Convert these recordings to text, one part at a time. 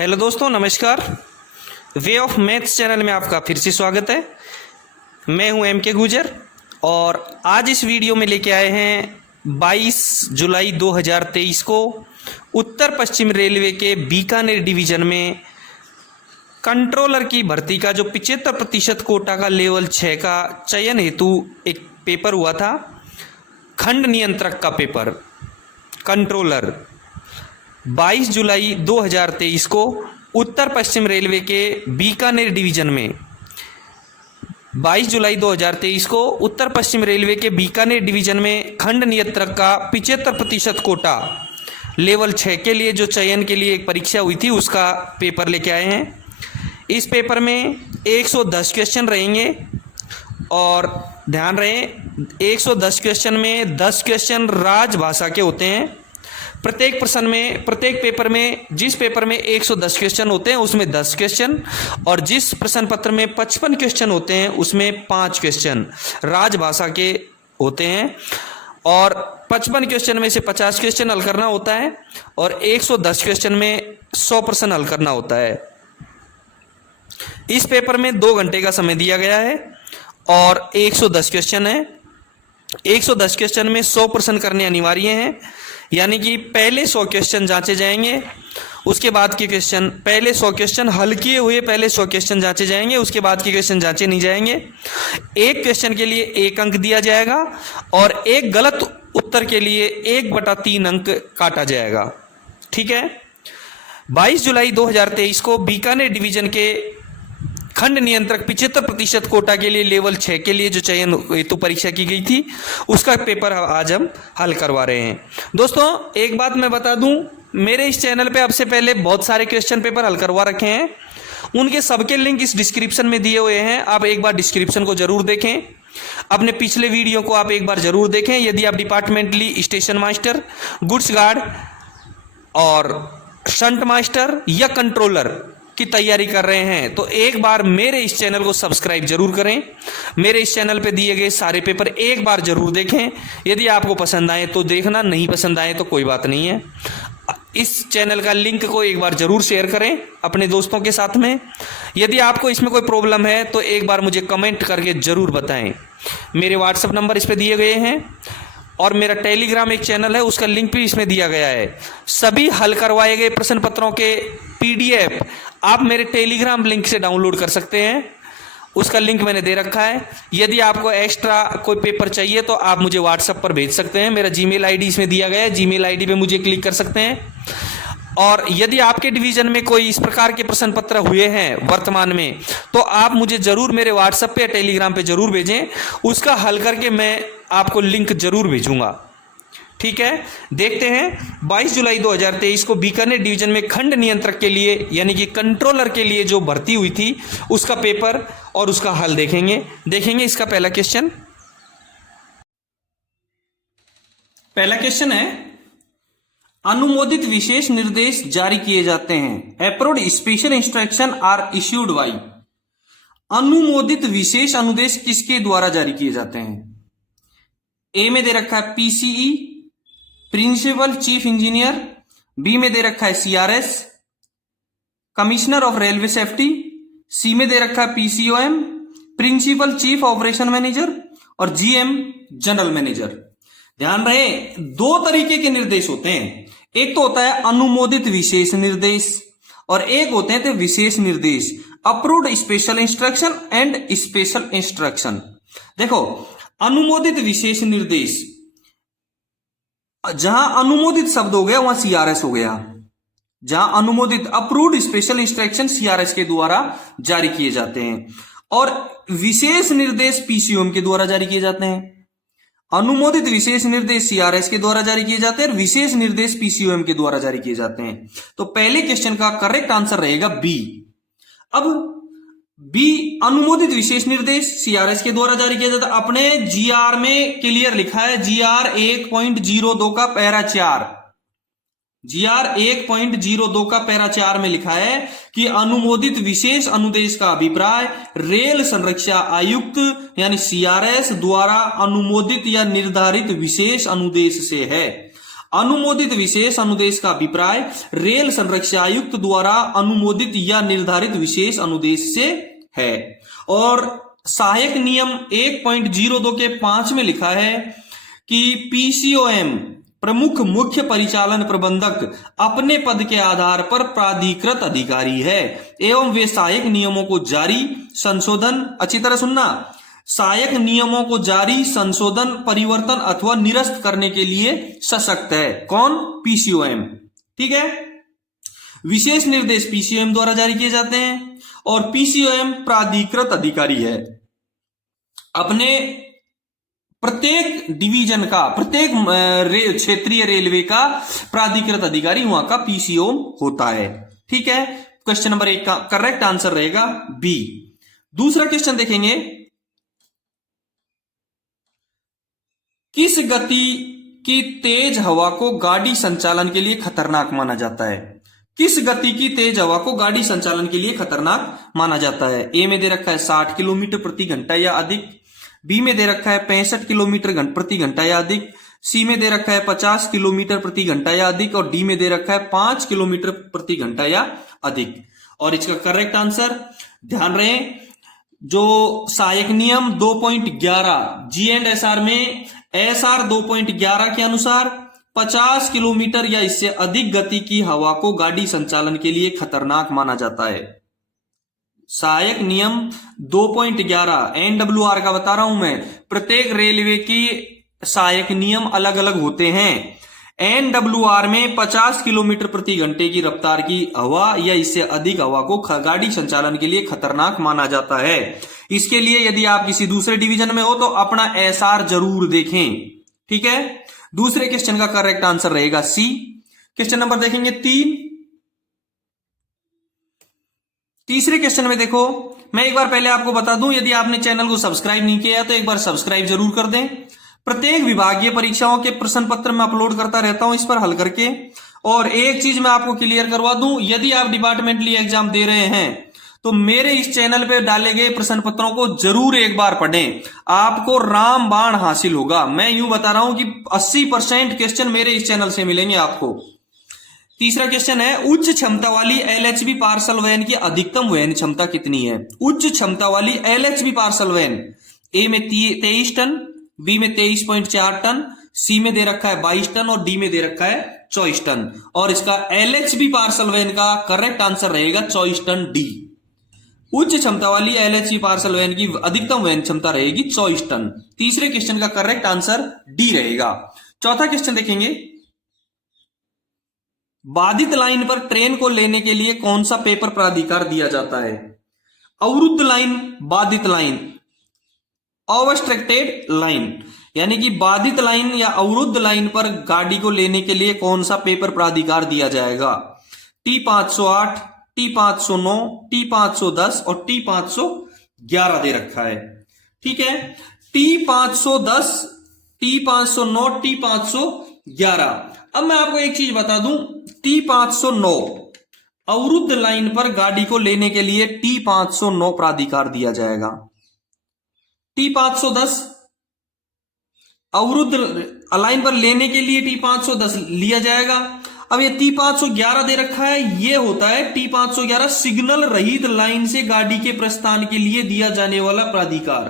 Hello दोस्तों, नमस्कार। Way of maths channel में आपका फिर से स्वागत है। मैं हूं एम के गुजर और आज इस वीडियो में लेके आए हैं 22 जुलाई 2023 को उत्तर पश्चिम रेलवे के बीकानेर डिवीज़न में कंट्रोलर की भर्ती का जो 75% कोटा का लेवल 6 का चयन हेतु एक पेपर हुआ था, खंड नियंत्रक का पेपर कंट्रोलर 22 जुलाई 2023 को उत्तर पश्चिम रेलवे के बीकानेर डिवीज़न में 22 जुलाई 2023 को उत्तर पश्चिम रेलवे के बीकानेर डिवीज़न में खंड नियंत्रक का 75% कोटा लेवल 6 के लिए जो चयन के लिए एक परीक्षा हुई थी उसका पेपर लेके आए हैं। इस पेपर में 110 क्वेश्चन रहेंगे और ध्यान रहे 110 क्वेश्चन में 10 क्वेश्चन राजभाषा के होते हैं। प्रत्येक पेपर में जिस पेपर में 110 क्वेश्चन होते हैं उसमें 10 क्वेश्चन और जिस प्रश्न पत्र में 55 क्वेश्चन होते हैं उसमें 5 क्वेश्चन राजभाषा के होते हैं और 55 क्वेश्चन में से 50 क्वेश्चन हल करना होता है और 110 क्वेश्चन में 100 प्रश्न हल करना होता है। इस पेपर में 2 घंटे का समय दिया गया है और 110 क्वेश्चन है। 110 क्वेश्चन में 100 प्रश्न करने अनिवार्य हैं, यानी कि पहले 100 क्वेश्चन जांचे जाएंगे, उसके बाद के क्वेश्चन पहले 100 क्वेश्चन हल किए हुए पहले 100 क्वेश्चन जांचे जाएंगे, उसके बाद के क्वेश्चन जांचे नहीं जाएंगे। एक क्वेश्चन के लिए 1 अंक दिया जाएगा और एक गलत उत्तर के लिए 1/3 अंक काटा जाएगा। ठीक है। 22 जुलाई 2023 को बीकानेर डिवीजन के खंड नियंत्रक 75% कोटा के लिए लेवल 6 के लिए जो चयन हेतु परीक्षा की गई थी उसका पेपर आज हम हल करवा रहे हैं। दोस्तों, एक बात मैं बता दूं, मेरे इस चैनल पे अब से पहले बहुत सारे क्वेश्चन पेपर हल करवा रखे हैं, उनके सबके लिंक इस डिस्क्रिप्शन में दिए हुए हैं। आप एक बार डिस्क्रिप्शन को जरूर देखें, अपने पिछले वीडियो को आप एक बार जरूर देखें। यदि आप departmentally station master, goods guard और शंट मास्टर या कंट्रोलर की तैयारी कर रहे हैं तो एक बार मेरे इस चैनल को सब्सक्राइब जरूर करें। मेरे इस चैनल पे दिए गए सारे पेपर एक बार जरूर देखें। यदि आपको पसंद आए तो देखना, नहीं पसंद आए तो कोई बात नहीं है। इस चैनल का लिंक को एक बार जरूर शेयर करें अपने दोस्तों के साथ में। यदि आपको इसमें कोई प्रॉब्लम है तो एक बार मुझे कमेंट करके जरूर बताएं। मेरे व्हाट्सएप नंबर इस पे दिए गए हैं और मेरा टेलीग्राम एक चैनल है, उसका लिंक भी इसमें दिया गया है। सभी हल करवाए गए प्रश्न पत्रों के PDF आप मेरे टेलीग्राम लिंक से डाउनलोड कर सकते हैं, उसका लिंक मैंने दे रखा है। यदि आपको एक्स्ट्रा कोई पेपर चाहिए तो आप मुझे व्हाट्सएप पर भेज सकते हैं। मेरा जीमेल आईडी इसमें दिया गया है, जीमेल आईडी पे मुझे क्लिक कर सकते हैं। और यदि आपके डिवीजन में कोई इस प्रकार के प्रश्न पत्र हुए हैं वर्तमान में तो आप मुझे जरूर मेरे व्हाट्सएप पे या टेलीग्राम पे जरूर भेजें, उसका हल करके मैं आपको लिंक जरूर भेजूंगा। ठीक है। देखते हैं 22 जुलाई 2023 को बीकानेर डिवीजन में खंड नियंत्रक के लिए यानी कि कंट्रोलर के लिए जो भर्ती हुई थी उसका पेपर और उसका हल देखेंगे। इसका पहला क्वेश्चन है, अनुमोदित विशेष निर्देश जारी किए जाते हैं। Approved special instruction are issued by. अनुमोदित विशेष अनुदेश किसके द्वारा जारी किए जाते हैं? ए में दे रखा है PCE principal chief engineer, B में दे रखा है CRS commissioner of railway safety, C में दे रखा है PCOM principal chief operation manager और GM जनरल मैनेजर। ध्यान रहे 2 तरीके के निर्देश होते हैं, एक तो होता है अनुमोदित विशेष निर्देश और एक होते हैं विशेष निर्देश, approved special instruction and special instruction. देखो, अनुमोदित विशेष निर्देश, जहां अनुमोदित शब्द हो गया वहां CRS हो गया। जहां अनुमोदित अप्रूव्ड स्पेशल इंस्ट्रक्शन CRS के द्वारा जारी किए जाते हैं और विशेष निर्देश PCOM के द्वारा जारी किए जाते हैं। अनुमोदित विशेष निर्देश CRS के द्वारा जारी किए जाते हैं और विशेष निर्देश PCOM के द्वारा जारी किए जाते हैं। तो पहले क्वेश्चन का करेक्ट आंसर रहेगा B। अब B अनुमोदित विशेष निर्देश CRS के द्वारा जारी किया जाता है। अपने GR में क्लियर लिखा है, GR 1.02 का पैरा 4, GR 1.02 का पैरा 4 में लिखा है कि अनुमोदित विशेष अनुदेश का अभिप्राय रेल संरक्षा आयुक्त यानी CRS द्वारा अनुमोदित या निर्धारित विशेष अनुदेश से है। अनुमोदित विशेष अनुदेश का अभिप्राय रेल संरक्षा आयुक्त द्वारा अनुमोदित या निर्धारित विशेष अनुदेश से है। और सहायक नियम 1.02 के 5 में लिखा है कि पीसीओएम प्रमुख मुख्य परिचालन प्रबंधक अपने पद के आधार पर प्राधिकृत अधिकारी है एवं वे सहायक नियमों को जारी, संशोधन, अच्छी तरह सुनना, सहायक नियमों को जारी, संशोधन, परिवर्तन अथवा निरस्त करने के लिए सशक्त है। कौन? पीसीओएम। ठीक है, विशेष निर्देश पीसीओएम द्वारा जारी किए जाते हैं और पीसीओएम प्राधिकृत अधिकारी है। अपने प्रत्येक डिवीजन का, प्रत्येक क्षेत्रीय रेलवे का प्राधिकृत अधिकारी वहां का पीसीओ होता है। ठीक है, क्वेश्चन नंबर 1 का करेक्ट आंसर रहेगा बी। दूसरा क्वेश्चन देखेंगे, किस गति की तेज हवा को गाड़ी संचालन के लिए खतरनाक माना जाता है? किस गति की तेज हवा को गाड़ी संचालन के लिए खतरनाक माना जाता है? ए में दे रखा है 60 किलोमीटर प्रति घंटा या अधिक, बी में दे रखा है 65 किलोमीटर प्रति घंटा या अधिक, सी में दे रखा है 50 किलोमीटर प्रति घंटा या अधिक और डी में दे रखा है 5 किलोमीटर प्रति घंटा या अधिक। और इसका करेक्ट आंसर, ध्यान रहे, जो सहायक नियम 2.11 जी एंड एस आर में एसआर 2.11 के अनुसार 50 किलोमीटर या इससे अधिक गति की हवा को गाड़ी संचालन के लिए खतरनाक माना जाता है। सहायक नियम 2.11 एनडब्ल्यूआर का बता रहा हूं मैं, प्रत्येक रेलवे की सहायक नियम अलग अलग होते हैं। एनडब्ल्यूआर में 50 किलोमीटर प्रति घंटे की रफ्तार की हवा या इससे अधिक हवा को गाड़ी संचालन के लिए खतरनाक माना जाता है। इसके लिए यदि आप किसी दूसरे डिवीजन में हो तो अपना एसआर जरूर देखें। ठीक है, दूसरे क्वेश्चन का करेक्ट आंसर रहेगा सी। क्वेश्चन नंबर देखेंगे 3। तीसरे क्वेश्चन में देखो, मैं एक बार पहले आपको बता दूं, यदि आपने चैनल को सब्सक्राइब नहीं किया तो एक बार सब्सक्राइब जरूर कर दें। प्रत्येक विभागीय परीक्षाओं के प्रश्न पत्र मैं अपलोड करता रहता हूं इस पर हल करके। और एक चीज मैं आपको क्लियर करवा दूं, यदि आप डिपार्टमेंटली एग्जाम दे रहे हैं तो मेरे इस चैनल पे डाले गए प्रश्न पत्रों को जरूर एक बार पढ़ें, आपको रामबाण हासिल होगा। मैं यूं बता रहा हूं कि 80% क्वेश्चन मेरे इस चैनल से मिलेंगे आपको। तीसरा क्वेश्चन है, उच्च क्षमता वाली एलएचबी पार्सल वैन की अधिकतम वहन क्षमता कितनी है? उच्च क्षमता वाली एलएचबी पार्सल वैन, ए में 23 टन, बी में 23.4 टन, सी में दे रखा है 22 टन और डी में दे रखा है 24 टन। और इसका एलएचबी पार्सल वैन का करेक्ट आंसर रहेगा 24 टन डी। उच्च क्षमता वाली एलएचबी पार्सल वैन की अधिकतम वहन क्षमता रहेगी 24 टन। तीसरे क्वेश्चन का करेक्ट आंसर डी रहेगा। चौथा क्वेश्चन देखेंगे, बाधित लाइन पर ट्रेन को लेने के लिए कौन सा पेपर प्राधिकार दिया जाता है? अवरुद्ध लाइन, बाधित लाइन, ऑब्स्ट्रक्टेड लाइन, यानी कि बाधित लाइन या अवरुद्ध लाइन पर गाड़ी को लेने के लिए कौन सा पेपर प्राधिकार दिया जाएगा? T508, T509, T510 और T511 दे रखा है। ठीक है, T510, T509, T511। अब मैं आपको एक चीज बता दूं, T509 अवरुद्ध लाइन पर गाड़ी को लेने के लिए T509 प्राधिकार दिया जाएगा। T510 अवरुद्ध लाइन पर लेने के लिए T510 लिया जाएगा। अब ये T511 दे रखा है, ये होता है T511 सिग्नल रहित लाइन से गाड़ी के प्रस्थान के लिए दिया जाने वाला प्राधिकार।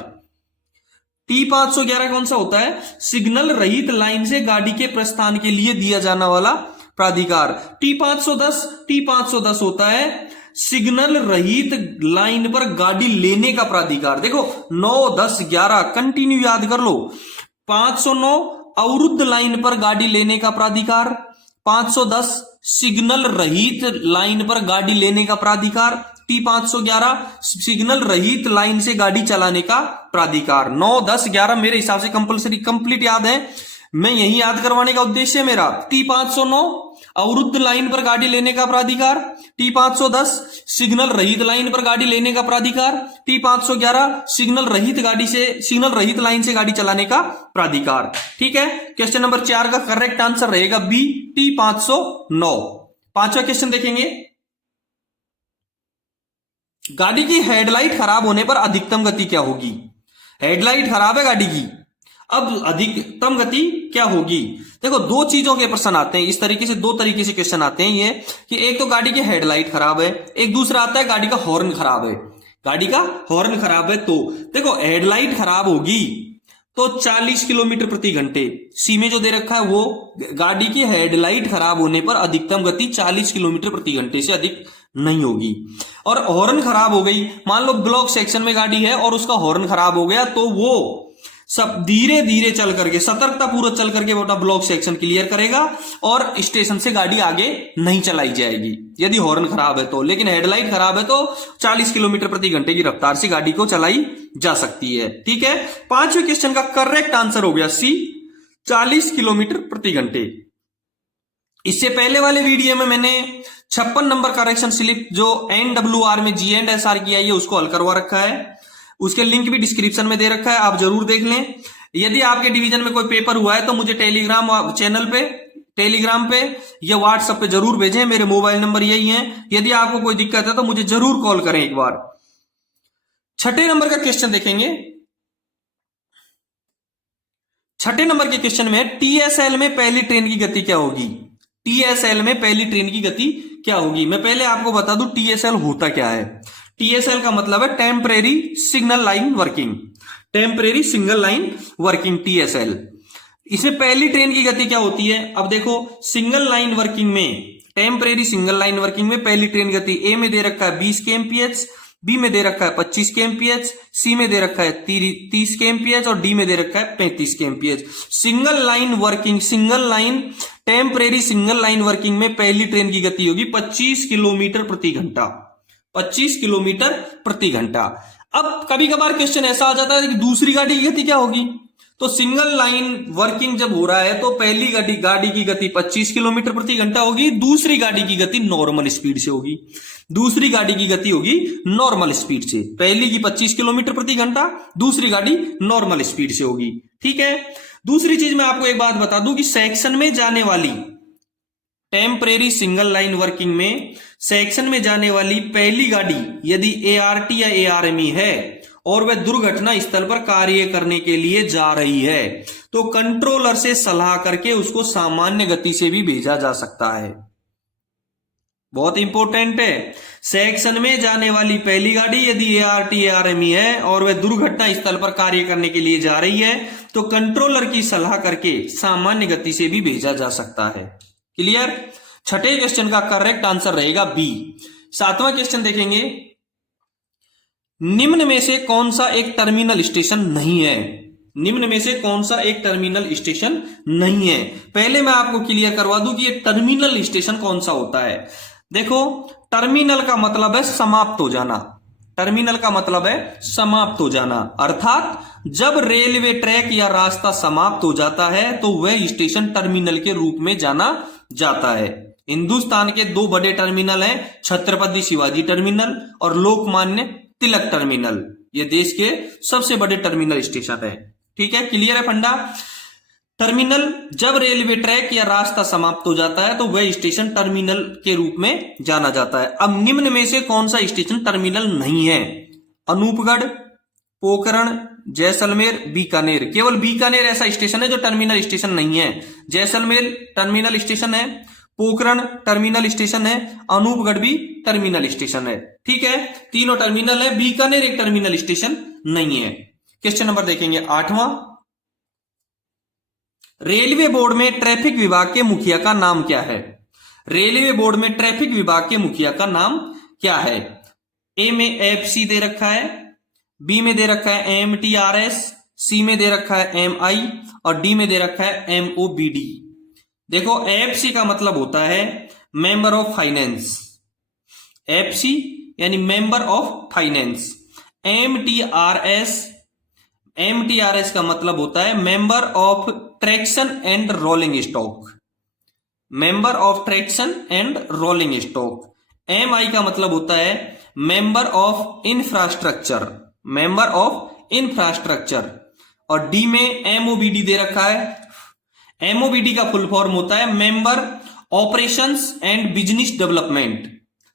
T511 कौन सा होता है? सिग्नल रहित लाइन से गाड़ी के प्रस्थान के लिए दिया जाने वाला प्राधिकार। T510 होता है सिग्नल रहित लाइन पर गाड़ी लेने का प्राधिकार। देखो 9, 10, 11 कंटिन्यू याद कर लो। 509 अवरुद्ध लाइन पर गाड़ी लेने का प्राधिकार, 510 सिग्नल रहित लाइन पर गाड़ी लेने का प्राधिकार, T511 सिग्नल रहित लाइन से गाड़ी चलाने का प्राधिकार। 9, 10, 11 मेरे हिसाब से कंपलसरी कंप्लीट याद है, मैं यही याद करवाने का उद्देश्य है मेरा। T509 अवरुद्ध लाइन पर गाड़ी लेने का प्राधिकार, T510 सिग्नल रहित लाइन पर गाड़ी लेने का प्राधिकार, T511 सिग्नल रहित लाइन से गाड़ी चलाने का प्राधिकार। ठीक है, क्वेश्चन नंबर 4 का करेक्ट आंसर रहेगा बी, T509। पांचवा क्वेश्चन देखेंगे, गाड़ी की हेडलाइट खराब होने पर अधिकतम गति क्या होगी? हेडलाइट खराब है गाड़ी की, अब अधिकतम गति क्या होगी? देखो दो चीजों के प्रश्न आते हैं इस तरीके से, दो तरीके से क्वेश्चन आते हैं ये कि एक तो गाड़ी की हेडलाइट खराब है, एक दूसरा आता है गाड़ी का हॉर्न खराब है। गाड़ी का हॉर्न खराब है तो देखो हेडलाइट खराब होगी तो 40 किलोमीटर प्रति घंटे, सी में जो दे रखा है वो गाड़ी की हेडलाइट खराब होने पर अधिकतम गति 40 किलोमीटर प्रति घंटे से अधिक नहीं होगी। और हॉर्न खराब हो गई, मान लो ब्लॉक सेक्शन में गाड़ी है और उसका हॉर्न खराब हो गया तो वो सब धीरे धीरे चल करके, सतर्कता पूर्वक चल करके वो अपना ब्लॉक सेक्शन क्लियर करेगा और स्टेशन से गाड़ी आगे नहीं चलाई जाएगी यदि हॉर्न खराब है तो। लेकिन हेडलाइट खराब है तो 40 किलोमीटर प्रति घंटे की रफ्तार से गाड़ी को चलाई जा सकती है। ठीक है, पांचवें क्वेश्चन का करेक्ट आंसर हो गया सी, 40 किलोमीटर प्रति घंटे। इससे पहले वाले वीडियो में मैंने 56 नंबर करेक्शन स्लिप जो NWR में G&SR की आई है उसको हल करवा रखा है, उसके लिंक भी डिस्क्रिप्शन में दे रखा है, आप जरूर देख लें। यदि आपके डिवीजन में कोई पेपर हुआ है तो मुझे टेलीग्राम चैनल पे, टेलीग्राम पे या व्हाट्सएप पे जरूर भेजें, मेरे मोबाइल नंबर यही है। यदि आपको कोई दिक्कत है तो मुझे जरूर कॉल करें एक बार। छठे नंबर का क्वेश्चन देखेंगे। छठे नंबर के क्वेश्चन में TSL में पहली ट्रेन की गति क्या होगी? TSL में पहली ट्रेन की गति क्या होगी? मैं पहले आपको बता दूं TSL होता क्या है। TSL का मतलब है temporary signal line working, temporary signal line working TSL। इसमें पहली ट्रेन की गति क्या होती है? अब देखो सिंगल लाइन वर्किंग में, टेम्परेरी सिंगल लाइन वर्किंग में पहली ट्रेन गति ए में दे रखा है 20 kmph, बी में दे रखा है 25 kmph, सी में दे रखा है 30 kmph और डी में दे रखा है 35 kmph। Single line working, single line temporary single line working में पहली ट्रेन की गति होगी 25 किलोमीटर प्रति घंटा, 25 किलोमीटर प्रति घंटा। अब कभी कभार क्वेश्चन ऐसा आ जाता है कि दूसरी गाड़ी की गति क्या होगी? तो सिंगल लाइन वर्किंग जब हो रहा है तो पहली गाड़ी की गति 25 किलोमीटर प्रति घंटा होगी, दूसरी गाड़ी की गति नॉर्मल स्पीड से होगी, दूसरी गाड़ी की गति होगी नॉर्मल स्पीड से। पहली की 25 किलोमीटर प्रति घंटा, दूसरी गाड़ी नॉर्मल स्पीड से होगी। ठीक है, दूसरी चीज मैं आपको एक बात बता दूं कि सेक्शन में जाने वाली, टेम्परेरी सिंगल लाइन वर्किंग में सेक्शन में जाने वाली पहली गाड़ी यदि ART या ARME है और वह दुर्घटना स्थल पर कार्य करने के लिए जा रही है तो कंट्रोलर से सलाह करके उसको सामान्य गति से भी भेजा जा सकता है। बहुत इंपॉर्टेंट है, सेक्शन में जाने वाली पहली गाड़ी यदि ART ARME है और वह दुर्घटना स्थल पर कार्य करने के लिए जा रही है तो कंट्रोलर की सलाह करके सामान्य गति से भी भेजा जा सकता है। क्लियर? छठे क्वेश्चन का करेक्ट आंसर रहेगा बी। सातवां क्वेश्चन देखेंगे। निम्न में से कौन सा एक टर्मिनल स्टेशन नहीं है? निम्न में से कौन सा एक टर्मिनल स्टेशन नहीं है? पहले मैं आपको क्लियर करवा दूं कि ये टर्मिनल स्टेशन कौन सा होता है। देखो टर्मिनल का मतलब है समाप्त हो जाना, टर्मिनल का मतलब है समाप्त हो जाना, अर्थात जब रेलवे ट्रैक या रास्ता समाप्त हो जाता है तो वह स्टेशन टर्मिनल के रूप में जाना जाता है। हिंदुस्तान के दो बड़े टर्मिनल हैं, छत्रपति शिवाजी टर्मिनल और लोकमान्य तिलक टर्मिनल। ये देश के सबसे बड़े टर्मिनल स्टेशन है। ठीक है, क्लियर है फंडा? टर्मिनल जब रेलवे ट्रैक या रास्ता समाप्त हो जाता है तो वह स्टेशन टर्मिनल के रूप में जाना जाता है। अब निम्न में से कौन सा स्टेशन टर्मिनल नहीं है? अनूपगढ़, पोखरण, जैसलमेर, बीकानेर। केवल बीकानेर ऐसा स्टेशन है जो टर्मिनल स्टेशन नहीं है। जैसलमेर टर्मिनल स्टेशन है, पोखरण टर्मिनल स्टेशन है, अनूपगढ़ भी टर्मिनल स्टेशन है। ठीक है, तीनों टर्मिनल है, बीकानेर एक टर्मिनल स्टेशन नहीं है। क्वेश्चन नंबर देखेंगे 8वां। रेलवे बोर्ड में ट्रैफिक विभाग के मुखिया का नाम क्या है? रेलवे बोर्ड में ट्रैफिक विभाग के मुखिया का नाम क्या है? ए में FC दे रखा है, बी में दे रखा है MTRS, सी में दे रखा है MI और डी में दे रखा है MOBD। देखो FC का मतलब होता है मेंबर ऑफ फाइनेंस, FC यानी मेंबर ऑफ फाइनेंस। MTRS का मतलब होता है member of traction and rolling stock, member of traction and rolling stock. MI का मतलब होता है member of infrastructure, member of infrastructure. और डी में MOBD दे रखा है। MOBD का फुल फॉर्म होता है member operations and business development.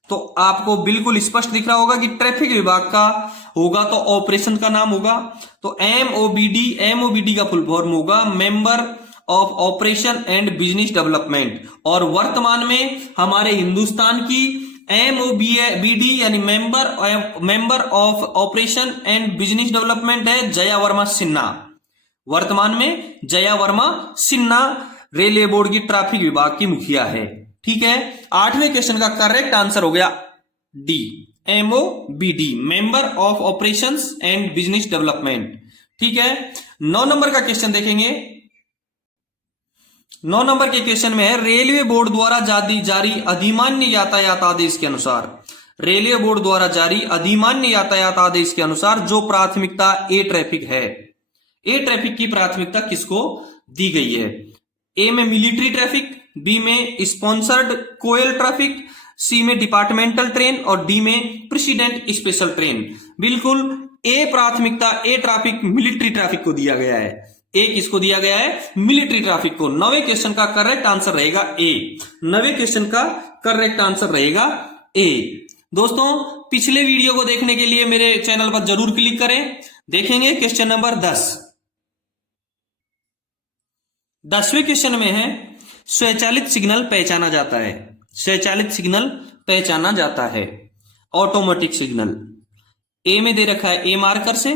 तो आपको बिल्कुल स्पष्ट दिख रहा होगा कि ट्रैफिक विभाग का होगा तो ऑपरेशन का नाम होगा, तो एमओबीडी, एमओबीडी का फुल फॉर्म होगा member of operation and business development. और वर्तमान में हमारे हिंदुस्तान की एमओबीडी यानी member of operation and business development है जया वर्मा सिन्हा। वर्तमान में जया वर्मा सिन्हा रेलवे बोर्ड की ट्रैफिक विभाग की मुखिया है। ठीक है, 8वें क्वेश्चन का करेक्ट आंसर हो गया D, MOBD, member of operations and business development. ठीक है, 9 नंबर का क्वेश्चन देखेंगे। 9 नंबर के क्वेश्चन में है रेलवे बोर्ड द्वारा जारी अधिमान्य यातायात आदेश के अनुसार, रेलवे बोर्ड द्वारा जारी अधिमान्य यातायात आदेश के अनुसार जो प्राथमिकता ए ट्रैफिक है, ए ट्रैफिक की प्राथमिकता किसको दी गई है? ए में मिलिट्री ट्रैफिक, बी में स्पॉन्सर्ड कोयल ट्रैफिक, सी में डिपार्टमेंटल ट्रेन और डी में प्रेसिडेंट स्पेशल ट्रेन। बिल्कुल ए प्राथमिकता, ए ट्रैफिक मिलिट्री ट्रैफिक को दिया गया है। ए किसको दिया गया है? मिलिट्री ट्रैफिक को। 9वें क्वेश्चन का करेक्ट आंसर रहेगा ए। 9वें क्वेश्चन का करेक्ट आंसर रहेगा ए। दोस्तों पिछले वीडियो को देखने के लिए मेरे चैनल पर जरूर क्लिक करें। देखेंगे क्वेश्चन नंबर 10। 10वें क्वेश्चन में है स्वचालित सिग्नल पहचाना जाता है, स्वचालित सिग्नल पहचाना जाता है, ऑटोमेटिक सिग्नल। ए में दे रखा है ए मार्कर से,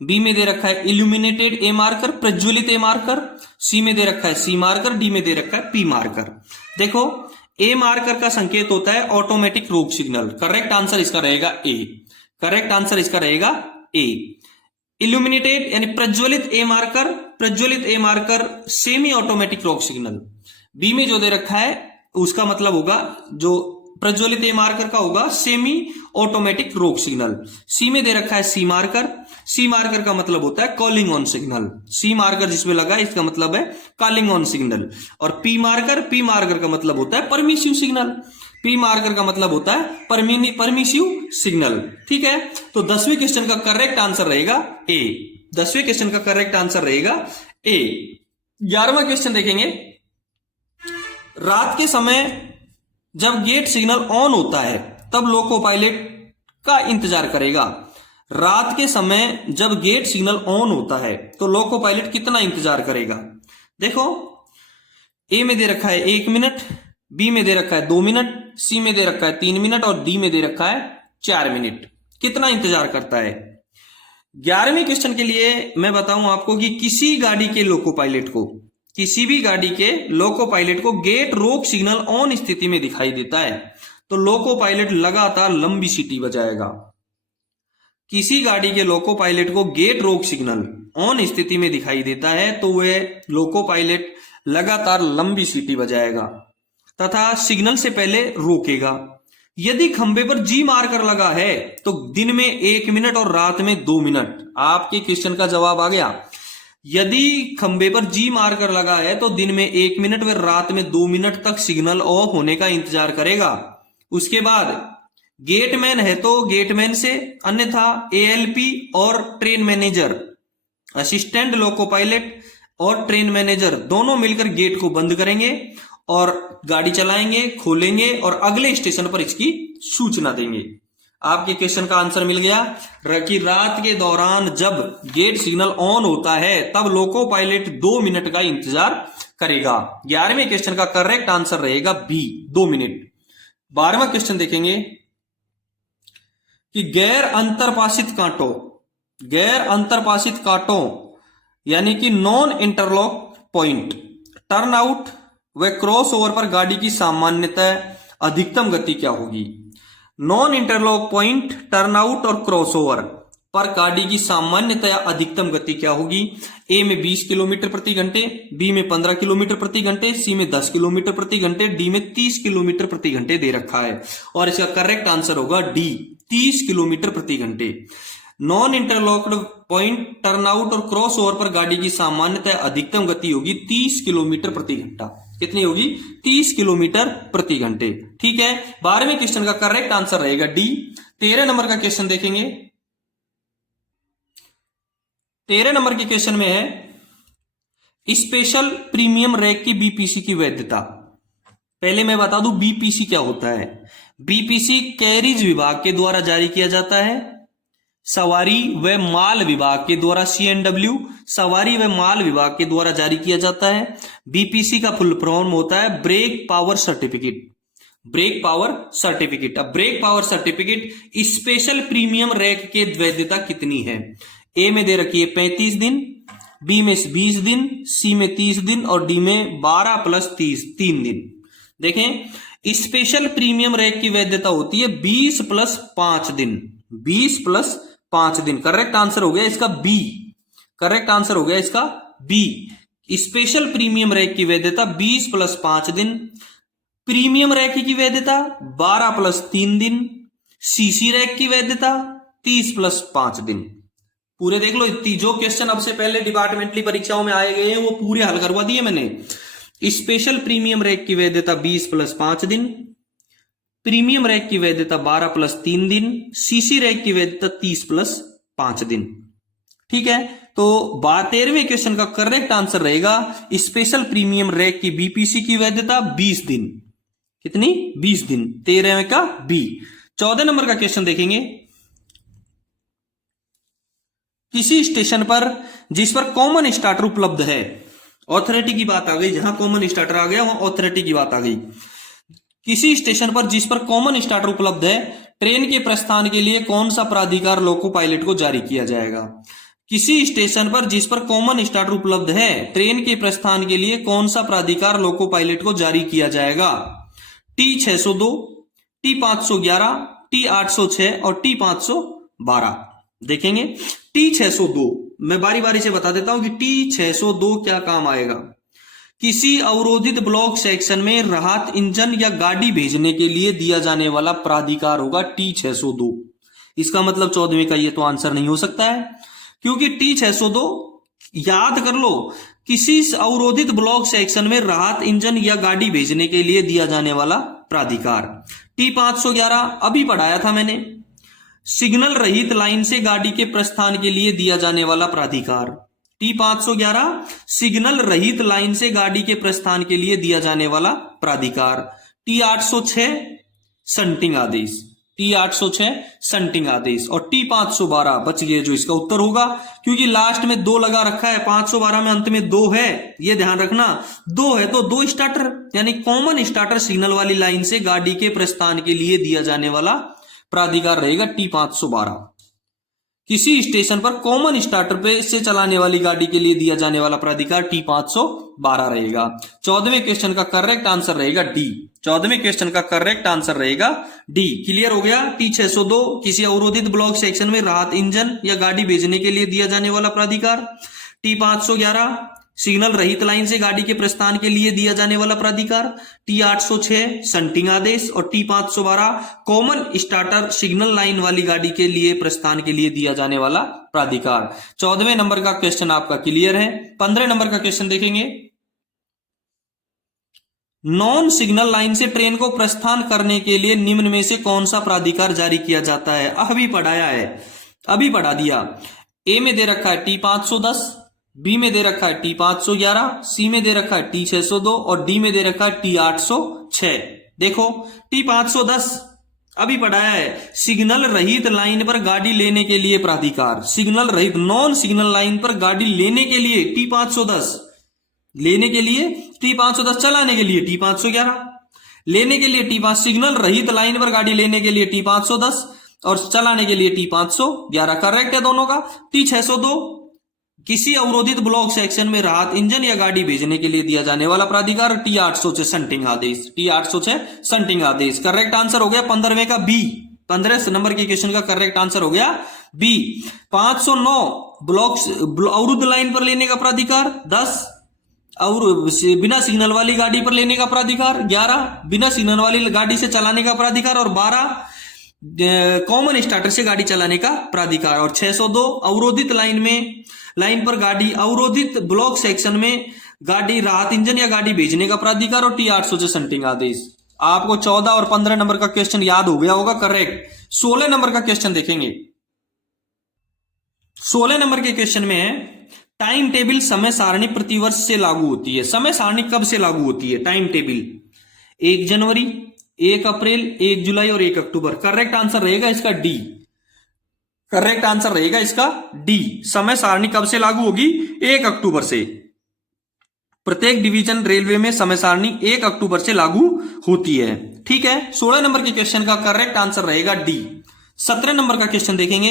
बी में दे रखा है इल्यूमिनेटेड ए मार्कर, प्रज्वलित ए मार्कर, सी में दे रखा है सी मार्कर, डी में दे रखा है पी मार्कर। देखो ए मार्कर का संकेत होता है ऑटोमेटिक रोक सिग्नल। करेक्ट आंसर इसका रहेगा ए, करेक्ट आंसर इसका रहेगा ए। इल्यूमिनेटेड यानी प्रज्वलित ए मार्कर, प्रज्वलित ए मार्कर सेमी ऑटोमेटिक रोक सिग्नल। बी में जो दे रखा है उसका मतलब होगा, जो प्रज्वलित ए मार्कर का होगा सेमी ऑटोमेटिक रोक सिग्नल। सी में दे रखा है सी मार्कर, सी मार्कर का मतलब होता है calling on signal. C marker जिसमें लगा है इसका मतलब है कॉलिंग ऑन सिग्नल। और पी मार्कर, पी मार्कर का मतलब होता है परमिसिव सिग्नल। पी मार्कर का मतलब होता है परमिसिव सिग्नल। ठीक है, तो 10वें क्वेश्चन का करेक्ट आंसर रहेगा ए। 10वें क्वेश्चन का करेक्ट आंसर रहेगा ए। 11वां क्वेश्चन देखेंगे। रात के समय जब गेट सिग्नल ऑन होता है तब लोको पायलट का इंतजार करेगा। रात के समय जब गेट सिग्नल ऑन होता है तो लोको पायलट कितना इंतजार करेगा? देखो ए में दे रखा है 1 मिनट, बी में दे रखा है 2 मिनट, सी में दे रखा है 3 मिनट और डी में दे रखा है 4 मिनट। कितना इंतजार करता है? 11वें क्वेश्चन के लिए मैं बताऊं आपको कि किसी गाड़ी के लोको पायलट को, किसी भी गाड़ी के लोको पायलट को गेट रोक सिग्नल ऑन स्थिति में दिखाई देता है तो लोको पायलट लगातार लंबी सीटी बजाएगा। किसी गाड़ी के लोको पायलट को गेट रोक सिग्नल ऑन स्थिति में दिखाई देता है तो वह लोको पायलट लगातार लंबी सीटी बजाएगा तथा सिग्नल से पहले रोकेगा। यदि खंबे पर जी मार्कर लगा है तो दिन में 1 मिनट और रात में 2 मिनट। आपके क्वेश्चन का जवाब आ गया। यदि खंबे पर जी मार्कर लगा है तो दिन में 1 मिनट व रात में 2 मिनट तक सिग्नल ऑफ होने का इंतजार करेगा। उसके बाद गेटमैन है तो गेटमैन से, अन्यथा एएलपी और train manager, assistant loco pilot और ट्रेन मैनेजर दोनों मिलकर गेट को बंद करेंगे और गाड़ी चलाएंगे, खोलेंगे और अगले स्टेशन पर इसकी सूचना देंगे। आपके क्वेश्चन का आंसर मिल गया कि रात के दौरान जब गेट सिग्नल ऑन होता है तब लोको पायलट 2 मिनट का इंतजार करेगा। 11वें क्वेश्चन का करेक्ट आंसर रहेगा बी, 2 मिनट। 12वां क्वेश्चन देखेंगे कि गैर अंतरपाशित कांटों, गैर अंतरपाशित कांटों यानी कि non interlock point, turn out व क्रॉस ओवर पर गाड़ी की सामान्यतः अधिकतम गति क्या होगी? Non interlock point, turn out और क्रॉस ओवर पर गाड़ी की सामान्यतया अधिकतम गति क्या होगी? ए में 20 किलोमीटर प्रति घंटे, बी में 15 किलोमीटर प्रति घंटे, सी में 10 किलोमीटर प्रति घंटे, डी में 30 किलोमीटर प्रति घंटे दे रखा है और इसका करेक्ट आंसर होगा डी, 30 किलोमीटर प्रति घंटे। Non interlocked point, turn out और क्रॉस ओवर पर गाड़ी की सामान्यतः अधिकतम गति होगी 30 किलोमीटर प्रति घंटा। कितनी होगी? 30 किलोमीटर प्रति घंटे। ठीक है, 12वें क्वेश्चन का करेक्ट आंसर रहेगा डी। 13 नंबर का क्वेश्चन देखेंगे। 13 नंबर के क्वेश्चन में है स्पेशल प्रीमियम रैक की बीपीसी की वैधता। पहले मैं बता दूं बीपीसी क्या होता है। बीपीसी कैरिज विभाग के द्वारा जारी किया जाता है, सवारी व माल विभाग के द्वारा, सीएनडब्ल्यू सवारी व माल विभाग के द्वारा जारी किया जाता है। बीपीसी का फुल फॉर्म होता है brake power certificate. Brake power certificate. अब brake power certificate special premium rake की वैधता कितनी है? ए में दे रखी है 35 दिन, बी में 20 दिन, सी में 30 दिन और डी में 12 प्लस 30 3 दिन। देखें स्पेशल प्रीमियम रैक की वैधता होती है 20 प्लस 5 दिन। 20 प्लस 5 दिन करेक्ट आंसर हो गया इसका बी। करेक्ट आंसर हो गया इसका बी। स्पेशल प्रीमियम रैक की वैधता 20 प्लस 5 दिन। प्रीमियम रैक की वैधता 12 प्लस 3 दिन। सीसी रैक की वैधता 30 प्लस 5 दिन। पूरे देख लो, जो क्वेश्चन अब से पहले डिपार्टमेंटली परीक्षाओं में आए गए हैं वो पूरे हल करवा दिए मैंने। स्पेशल प्रीमियम रैक की वैधता 20 प्लस 5 दिन, प्रीमियम रैक की वैधता 12 प्लस 3 दिन, सीसी रैक की वैधता 30 प्लस 5 दिन। ठीक है, तो 13वें क्वेश्चन का करेक्ट आंसर रहेगा स्पेशल प्रीमियम रैक की बीपीसी की वैधता 20 दिन। कितनी? 20 दिन। 13वें का बी। 14 नंबर का क्वेश्चन देखेंगे। किसी स्टेशन पर जिस पर कॉमन स्टार्टर उपलब्ध है, ऑथोरिटी की बात आ गई, जहां कॉमन स्टार्टर आ गया वहां ऑथोरिटी की बात आ गई। किसी स्टेशन पर जिस पर कॉमन स्टार्टर उपलब्ध है, ट्रेन के प्रस्थान के लिए कौन सा प्राधिकार लोको पायलट को जारी किया जाएगा? किसी स्टेशन पर जिस पर कॉमन स्टार्टर उपलब्ध है, ट्रेन के प्रस्थान के लिए कौन सा प्राधिकार लोको पायलट को जारी किया जाएगा? T602, T511, T806 और T512। देखेंगे T602 मैं बारी बारी से बता देता हूं कि T602 क्या काम आएगा। किसी अवरोधित ब्लॉक सेक्शन में राहत इंजन या गाड़ी भेजने के लिए दिया जाने वाला प्राधिकार होगा T602। इसका मतलब 14वें का ये तो आंसर नहीं हो सकता है, क्योंकि T602 याद कर लो, किसी अवरोधित ब्लॉक सेक्शन में राहत इंजन या गाड़ी भेजने के लिए दिया जाने वाला प्राधिकार। T511 अभी पढ़ाया था मैंने, सिग्नल रहित लाइन से गाड़ी के प्रस्थान के लिए दिया जाने वाला प्राधिकार। T511 सिग्नल रहित लाइन से गाड़ी के प्रस्थान के लिए दिया जाने वाला प्राधिकार। T806 संटिंग आदेश। T806 संटिंग आदेश और T512 बच गए जो इसका उत्तर होगा, क्योंकि लास्ट में 2 लगा रखा है, 512 में अंत में 2 है, ये ध्यान रखना। 2 है तो 2 स्टार्टर, यानी कॉमन स्टार्टर सिग्नल वाली लाइन से गाड़ी के प्रस्थान के लिए दिया जाने वाला प्राधिकार रहेगा T512। किसी स्टेशन पर कॉमन स्टार्टर पे से चलाने वाली गाड़ी के लिए दिया जाने वाला प्राधिकार T512 रहेगा। 14वें क्वेश्चन का करेक्ट आंसर रहेगा डी। 14वें क्वेश्चन का करेक्ट आंसर रहेगा डी। क्लियर हो गया। T602 किसी अवरोधित ब्लॉक सेक्शन में राहत इंजन या गाड़ी भेजने के लिए दिया जाने वाला प्राधिकार। T511 सिग्नल रहित लाइन से गाड़ी के प्रस्थान के लिए दिया जाने वाला प्राधिकार। T806 संटिंग आदेश और T512 common starter signal line वाली गाड़ी के लिए प्रस्थान के लिए दिया जाने वाला प्राधिकार। 14वें नंबर का क्वेश्चन आपका क्लियर है। 15 नंबर का क्वेश्चन देखेंगे। नॉन सिग्नल लाइन से ट्रेन को प्रस्थान करने के लिए निम्न में से कौन सा प्राधिकार जारी किया जाता है? अभी पढ़ाया है, अभी पढ़ा दिया। ए में दे रखा है T510, बी में दे रखा है T511, सी में दे रखा है T602 और डी में दे रखा है T806। देखो T510 अभी पढ़ाया है, सिग्नल रहित लाइन पर गाड़ी लेने के लिए प्राधिकार। सिग्नल रहित नॉन सिग्नल लाइन पर गाड़ी लेने के लिए T510, लेने के लिए T510, चलाने के लिए T511, लेने के लिए T5 सिग्नल रहित लाइन पर गाड़ी लेने के लिए T510 और चलाने के लिए T511। करेक्ट है दोनों का। T602 किसी अवरोधित ब्लॉक सेक्शन में राहत इंजन या गाड़ी भेजने के लिए दिया जाने वाला प्राधिकार। T806 संटिंग आदेश। T806 संटिंग आदेश। करेक्ट आंसर हो गया 15वें का बी। 15 नंबर के क्वेश्चन का करेक्ट आंसर हो गया बी। 509 ब्लॉक अवरुद्ध लाइन पर लेने का प्राधिकार। 10 और बिना सिग्नल वाली गाड़ी पर लेने का प्राधिकार। 11 बिना सिग्नल वाली गाड़ी से चलाने का प्राधिकार और 12 कॉमन स्टार्टर से गाड़ी चलाने का प्राधिकार और 602 अवरोधित लाइन पर गाड़ी, अवरोधित ब्लॉक सेक्शन में गाड़ी राहत इंजन या गाड़ी भेजने का प्राधिकार और T806 संटिंग आदेश। आपको 14 और 15 नंबर का क्वेश्चन याद हो गया होगा। करेक्ट। 16 नंबर का क्वेश्चन देखेंगे। 16 नंबर के क्वेश्चन में है टाइम टेबल समय सारणी प्रतिवर्ष से लागू होती है। समय सारणी कब से लागू होती है? टाइम टेबल 1 जनवरी, 1 अप्रैल, 1 जुलाई और 1 अक्टूबर। करेक्ट आंसर रहेगा इसका डी। करेक्ट आंसर रहेगा इसका डी। समय सारणी कब से लागू होगी? 1 अक्टूबर से। प्रत्येक डिवीजन रेलवे में समय सारणी 1 अक्टूबर से लागू होती है। ठीक है, 16 नंबर के क्वेश्चन का करेक्ट आंसर रहेगा डी। 17 नंबर का क्वेश्चन देखेंगे।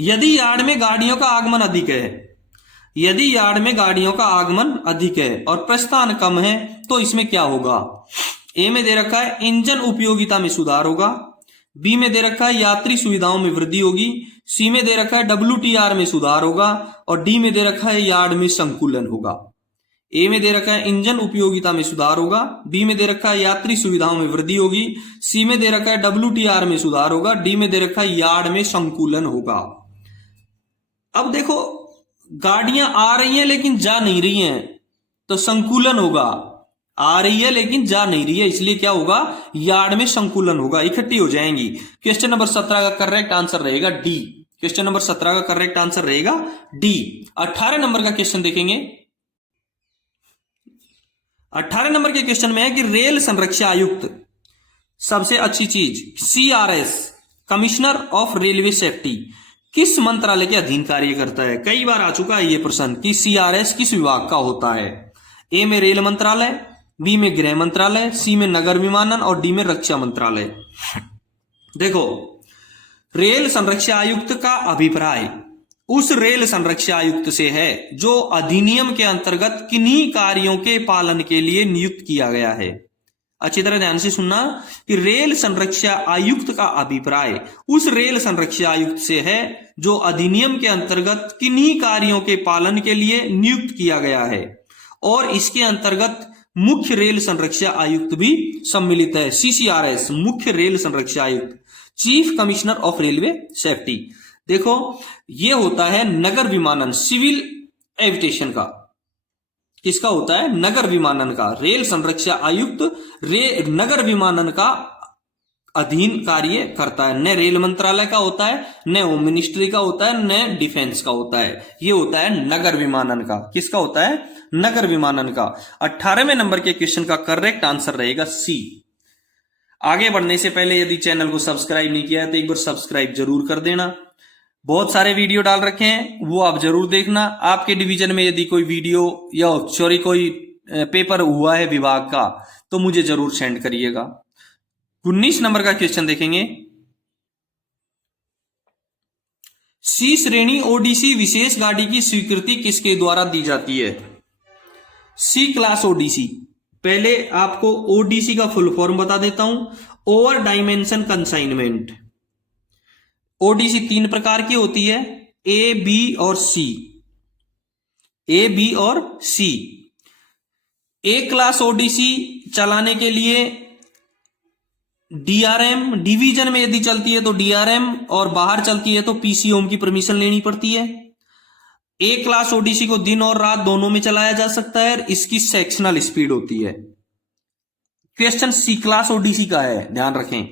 यदि यार्ड में गाड़ियों का आगमन अधिक है, यदि यार्ड में गाड़ियों का आगमन अधिक है और प्रस्थान कम है तो इसमें क्या होगा? ए में दे रखा है इंजन उपयोगिता में सुधार होगा, बी में दे रखा है यात्री सुविधाओं में वृद्धि होगी, सी में दे रखा है WTR में सुधार होगा और डी में दे रखा है यार्ड में संकुलन होगा। ए में दे रखा है इंजन उपयोगिता में सुधार होगा, बी में दे रखा है यात्री सुविधाओं में वृद्धि होगी, सी में दे रखा है WTR में सुधार होगा, डी में दे रखा है यार्ड में संकुलन होगा। अब देखो, गाड़ियां आ रही हैं लेकिन जा नहीं रही हैं, तो संकुलन होगा। आ रही है लेकिन जा नहीं रही है, इसलिए क्या होगा? यार्ड में संकुलन होगा, इकट्ठी हो जाएंगी। क्वेश्चन नंबर 17 का करेक्ट आंसर रहेगा डी। क्वेश्चन नंबर 17 का करेक्ट आंसर रहेगा डी। 18 नंबर का क्वेश्चन देखेंगे। 18 नंबर के क्वेश्चन में है कि रेल संरक्षा आयुक्त, सबसे अच्छी चीज, CRS commissioner of railway safety, किस मंत्रालय के अधीन कार्य करता है? कई बार आ चुका है ये प्रश्न कि CRS किस विभाग का होता है। ए में रेल मंत्रालय, बी में गृह मंत्रालय, सी में नगर विमानन और डी में रक्षा मंत्रालय। देखो, रेल संरक्षा आयुक्त का अभिप्राय उस रेल संरक्षा आयुक्त से है जो अधिनियम के अंतर्गत किन्हीं कार्यों के पालन के लिए नियुक्त किया गया है। अच्छी तरह ध्यान से सुनना कि रेल संरक्षा आयुक्त का अभिप्राय उस रेल संरक्षा आयुक्त से है जो अधिनियम के अंतर्गत किन्हीं कार्यों के पालन के लिए नियुक्त किया गया है, और इसके अंतर्गत मुख्य रेल संरक्षा आयुक्त भी सम्मिलित है। CCRS मुख्य रेल संरक्षा आयुक्त, chief commissioner of railway safety. देखो, ये होता है नगर विमानन, सिविल एविटेशन का। किसका होता है? नगर विमानन का। रेल संरक्षा आयुक्त नगर विमानन का अधीन कार्य करता है। न रेल मंत्रालय का होता है, न होम मिनिस्ट्री का होता है, न डिफेंस का होता है। ये होता है नगर विमानन का। किसका होता है? नगर विमानन का। 18वें नंबर के क्वेश्चन का करेक्ट आंसर रहेगा सी। आगे बढ़ने से पहले यदि चैनल को सब्सक्राइब नहीं किया है तो एक बार सब्सक्राइब जरूर कर देना। बहुत सारे वीडियो डाल रखे हैं, वो आप जरूर देखना। आपके डिवीजन में यदि कोई वीडियो या कोई पेपर हुआ है विभाग का तो मुझे जरूर सेंड करिएगा। 19 नंबर का क्वेश्चन देखेंगे। सी श्रेणी ओडीसी विशेष गाड़ी की स्वीकृति किसके द्वारा दी जाती है? सी क्लास ओडीसी। पहले आपको ओडीसी का फुल फॉर्म बता देता हूं, ओवर डायमेंशन कंसाइनमेंट। ओडीसी 3 प्रकार की होती है, ए, बी और सी। ए, बी और सी। ए क्लास ओडीसी चलाने के लिए डीआरएम, डिवीजन में यदि चलती है तो डीआरएम और बाहर चलती है तो पीसीओम की परमिशन लेनी पड़ती है। ए क्लास ओडीसी को दिन और रात दोनों में चलाया जा सकता है, इसकी सेक्शनल स्पीड होती है। क्वेश्चन सी क्लास ओडीसी का है, ध्यान रखें।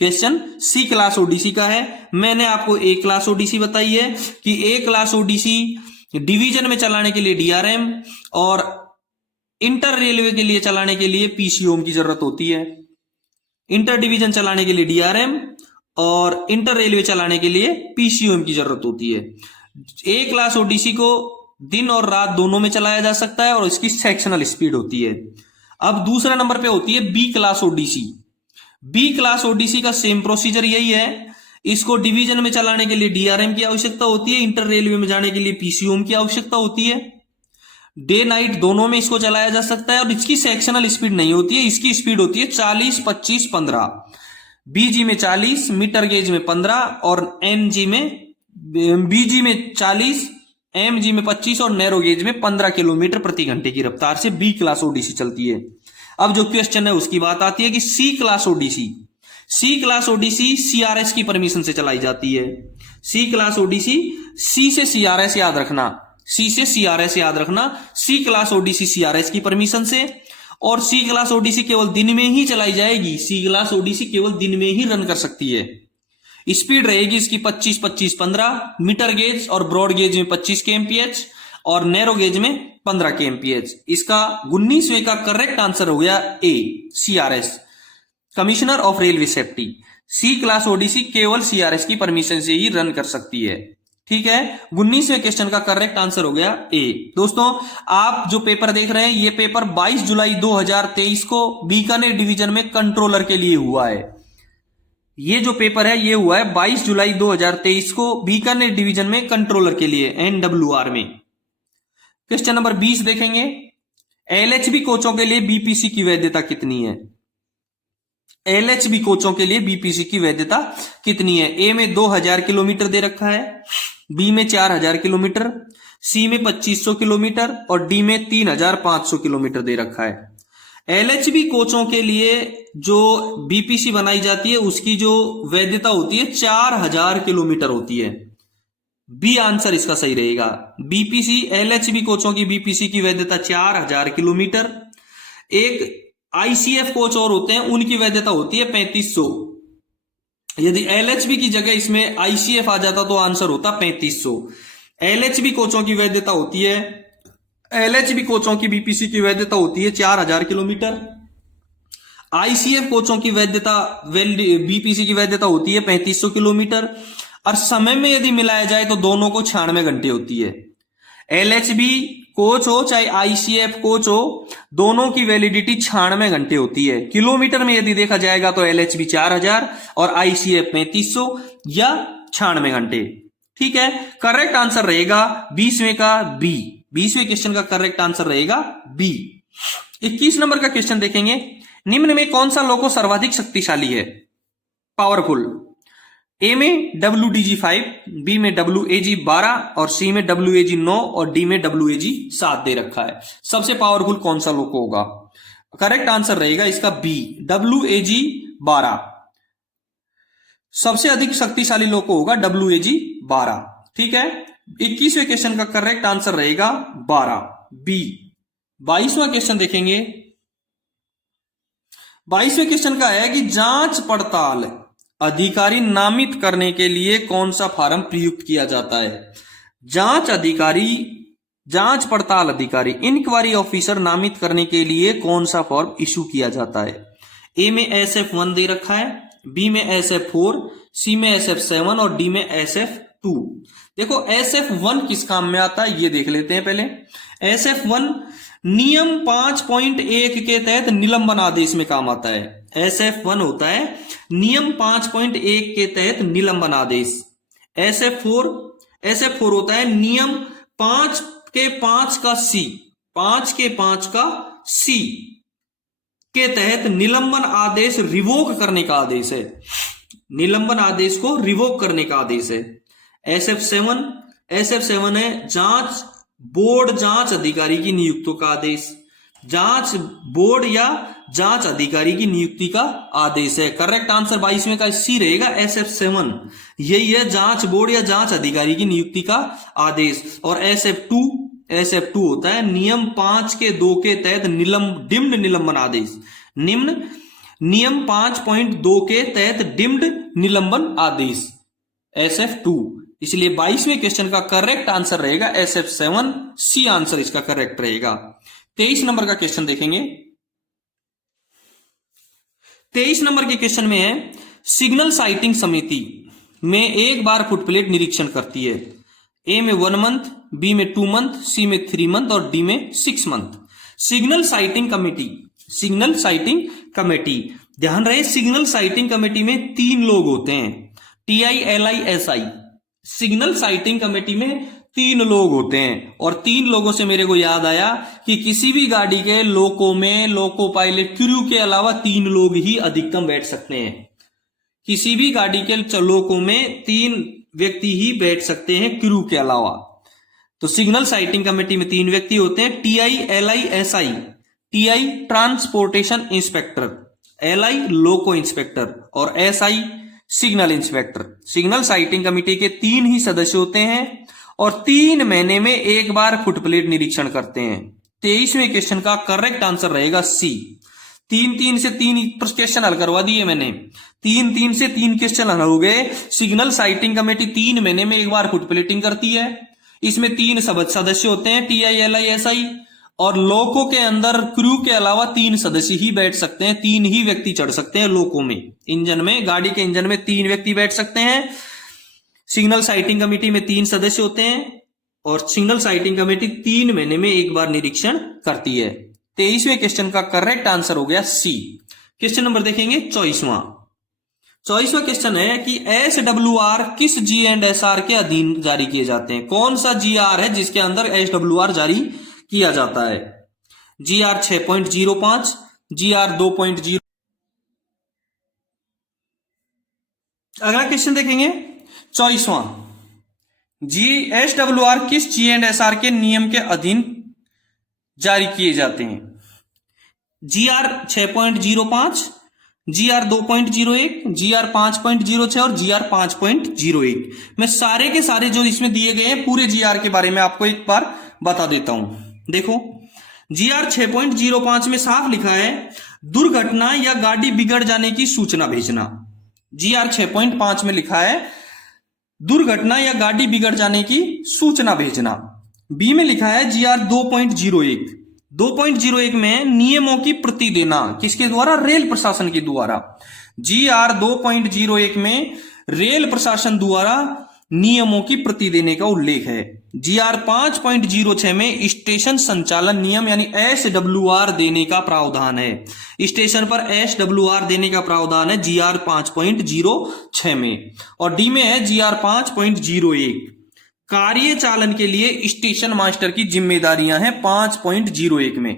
क्वेश्चन सी क्लास ओडीसी का है। मैंने आपको ए क्लास ओडीसी बताई है कि ए क्लास ओडीसी डिवीजन में चलाने के लिए डीआरएम और इंटर रेलवे के लिए चलाने के लिए पीसीओम की जरूरत होती है। इंटर डिवीजन चलाने के लिए डीआरएम और इंटर रेलवे चलाने के लिए पीसीओम की जरूरत होती है। ए क्लास ओडीसी को दिन और रात दोनों में चलाया जा सकता है और इसकी सेक्शनल स्पीड होती है। अब दूसरा नंबर पे होती है B class ODC. B class ODC का सेम प्रोसीजर यही है। इसको डिवीजन में चलाने के लिए डीआरएम की आवश्यकता होती है, इंटर रेलवे में जाने के लिए पीसीओम की आवश्यकता होती है। डे नाइट दोनों में इसको चलाया जा सकता है और इसकी सेक्शनल स्पीड नहीं होती है, इसकी स्पीड होती है 40, 25, 15। बीजी में 40, मीटर गेज में 15 और एमजी में बीजी में 40, एमजी में 25 और नैरो गेज में 15 किलोमीटर प्रति घंटे की रफ्तार से बी क्लास ओडीसी चलती है। अब जो क्वेश्चन है उसकी बात आती है कि सी क्लास ओडीसी। सी क्लास ओडीसी सीआरएस की परमिशन से चलाई जाती है। सी क्लास ओडीसी, सी से सीआरएस याद रखना, सी से सीआरएस याद रखना। सी क्लास ओडीसी सीआरएस की परमिशन से, और सी क्लास ओडीसी केवल दिन में ही चलाई जाएगी। सी क्लास ओडीसी केवल दिन में ही रन कर सकती है। स्पीड रहेगी इसकी 25, 25, 15 मीटर गेज और ब्रॉड गेज में 25 kmph और नैरो गेज में 15 kmph। इसका 19वें का करेक्ट आंसर हो गया A, CRS, commissioner of railway safety. C class ODC केवल CRS की परमिशन से ही रन कर सकती है। ठीक है, 19वें क्वेश्चन का करेक्ट आंसर हो गया ए। दोस्तों, आप जो पेपर देख रहे हैं ये पेपर 22 जुलाई 2023 को बीकानेर डिवीजन में कंट्रोलर के लिए हुआ है। ये जो पेपर है ये हुआ है 22 जुलाई 2023 को बीकानेर डिवीजन में कंट्रोलर के लिए, NWR में। क्वेश्चन नंबर 20 देखेंगे, LHB कोचों के लिए BPC की वैधता कितनी है? LHB कोचों के लिए BPC की वैधता कितनी है? ए में 2000 किलोमीटर दे रखा है, बी में 4000 किलोमीटर, सी में 2500 किलोमीटर और डी में 3500 किलोमीटर दे रखा है। LHB कोचों के लिए जो BPC बनाई जाती है उसकी जो वैधता होती है 4000 किलोमीटर होती है। बी आंसर इसका सही रहेगा। BPC LHB कोचों की BPC की वैधता 4000 किलोमीटर। एक ICF कोच और होते हैं, उनकी वैधता होती है 3500। यदि LHB की जगह इसमें ICF आ जाता तो आंसर होता 3500। LHB कोचों की वैधता होती है, LHB कोचों की BPC की वैधता होती है 4000 किलोमीटर। ICF कोचों की वैधता BPC की वैधता होती है 3500 किलोमीटर। और समय में यदि मिलाया जाए तो दोनों को 96 घंटे होती है। LHB कोच हो चाहे ICF कोच हो, दोनों की वैलिडिटी 96 घंटे होती है। किलोमीटर में यदि देखा जाएगा तो LHB 4000 और ICF 3500 या 96 घंटे। ठीक है, करेक्ट आंसर रहेगा 20वें का बी। 20वें क्वेश्चन का करेक्ट आंसर रहेगा बी। 21 नंबर का क्वेश्चन देखेंगे, निम्न में कौन सा लोको सर्वाधिक शक्तिशाली है, पावरफुल? ए में WDG5, बी में WAG 12 और सी में WAG 9 और डी में WAG 7 दे रखा है। सबसे पावरफुल कौन सा लोको होगा? करेक्ट आंसर रहेगा इसका बी, WAG 12। सबसे अधिक शक्तिशाली लोको होगा WAG 12। ठीक है, 21वें क्वेश्चन का करेक्ट आंसर रहेगा 12, बी। 22वां क्वेश्चन देखेंगे। 22वें क्वेश्चन का है कि जांच पड़ताल अधिकारी नामित करने के लिए कौन सा फॉर्म प्रयुक्त किया जाता है? जांच पड़ताल अधिकारी, इंक्वायरी ऑफिसर नामित करने के लिए कौन सा फॉर्म इशू किया जाता है? ए में SF1 दे रखा है, बी में SF4, सी में SF7 और डी में SF2। देखो SF1 किस काम में आता है ये देख लेते हैं पहले। SF1 नियम 5.1 के तहत निलंबन आदेश में काम आता है। SF1 होता है नियम 5.1 के तहत निलंबन आदेश। SF4 होता है नियम 5 के 5 का सी, 5 के 5 का सी के तहत निलंबन आदेश रिवोक करने का आदेश है। निलंबन आदेश को रिवोक करने का आदेश है। SF7 है जांच बोर्ड जांच अधिकारी की नियुक्ति का आदेश। जांच बोर्ड या जांच अधिकारी की नियुक्ति का आदेश है। करेक्ट आंसर 22वें का सी रहेगा, SF7। यही है जांच बोर्ड या जांच अधिकारी की नियुक्ति का आदेश। और SF2 होता है नियम 5 के 2 के तहत डिम्ड निलंबन आदेश। नियम 5.2 के तहत डिम्ड निलंबन आदेश SF2। इसलिए 22वें क्वेश्चन का करेक्ट आंसर रहेगा SF7, सी आंसर इसका करेक्ट रहेगा। 23 नंबर का क्वेश्चन देखेंगे। 23 नंबर के क्वेश्चन में है, सिग्नल साइटिंग समिति में एक बार फुटप्लेट निरीक्षण करती है। ए में 1 मंथ, बी में 2 मंथ, सी में 3 मंथ और डी में 6 मंथ। सिग्नल साइटिंग कमेटी, ध्यान रहे सिग्नल साइटिंग कमेटी में 3 लोग होते हैं, TILI-SI। सिग्नल साइटिंग कमेटी में 3 लोग होते हैं। और 3 लोगों से मेरे को याद आया कि किसी भी गाड़ी के लोको में लोको पायलट क्रू के अलावा 3 लोग ही अधिकतम बैठ सकते हैं। किसी भी गाड़ी के लोको में 3 व्यक्ति ही बैठ सकते हैं क्रू के अलावा। तो सिग्नल साइटिंग कमेटी में 3 व्यक्ति होते हैं, TILI-SI, TI transportation inspector, LI loco inspector और SI signal inspector. Signal sighting committee के 3 ही सदस्य होते हैं और 3 महीने में एक बार फुटप्लेट निरीक्षण करते हैं। 23वें क्वेश्चन का करेक्ट आंसर रहेगा सी। 3 से 3 क्वेश्चन हल करवा दिए मैंने। 3 से 3 क्वेश्चन हल हो गए। सिग्नल साइटिंग कमेटी 3 महीने में एक बार फुटप्लेटिंग करती है। इसमें 3 सदस्य होते हैं, TI, LI, SI, और लोको के अंदर क्रू के अलावा 3 सदस्य ही बैठ सकते हैं, 3 ही व्यक्ति चढ़ सकते हैं लोको में। इंजन में, गाड़ी के इंजन में 3 व्यक्ति बैठ सकते हैं। सिग्नल साइटिंग कमेटी में 3 सदस्य होते हैं और सिग्नल साइटिंग कमेटी 3 महीने में एक बार निरीक्षण करती है। 23वें क्वेश्चन का करेक्ट आंसर हो गया सी। क्वेश्चन नंबर देखेंगे 24वां क्वेश्चन है कि SWR किस G&SR के अधीन जारी किए जाते हैं? कौन सा GR है जिसके अंदर SWR जारी किया जाता है? GR 6.05, GR 2.0। अगला क्वेश्चन देखेंगे 24वां, SWR किस G&SR के नियम के अधीन जारी किए जाते हैं? GR 6.05, GR 2.01, GR 5.06 और GR 5.01। मैं सारे के सारे जो इसमें दिए गए हैं पूरे GR के बारे में आपको एक बार बता देता हूं। देखो, GR 6.05 में साफ लिखा है दुर्घटना या गाड़ी बिगड़ जाने की सूचना भेजना। GR 6.5 में लिखा है दुर्घटना या गाड़ी बिगड़ जाने की सूचना भेजना। बी में लिखा है GR 2.01 में नियमों की प्रति देना, किसके द्वारा? रेल प्रशासन के द्वारा। GR 2.01 में रेल प्रशासन द्वारा नियमों की प्रति देने का उल्लेख है। GR 5.06 में स्टेशन संचालन नियम यानी SWR देने का प्रावधान है। स्टेशन पर SWR देने का प्रावधान है GR 5.06 में। और डी में है GR 5.01 कार्य चालन के लिए स्टेशन मास्टर की जिम्मेदारियां हैं 5.01 में।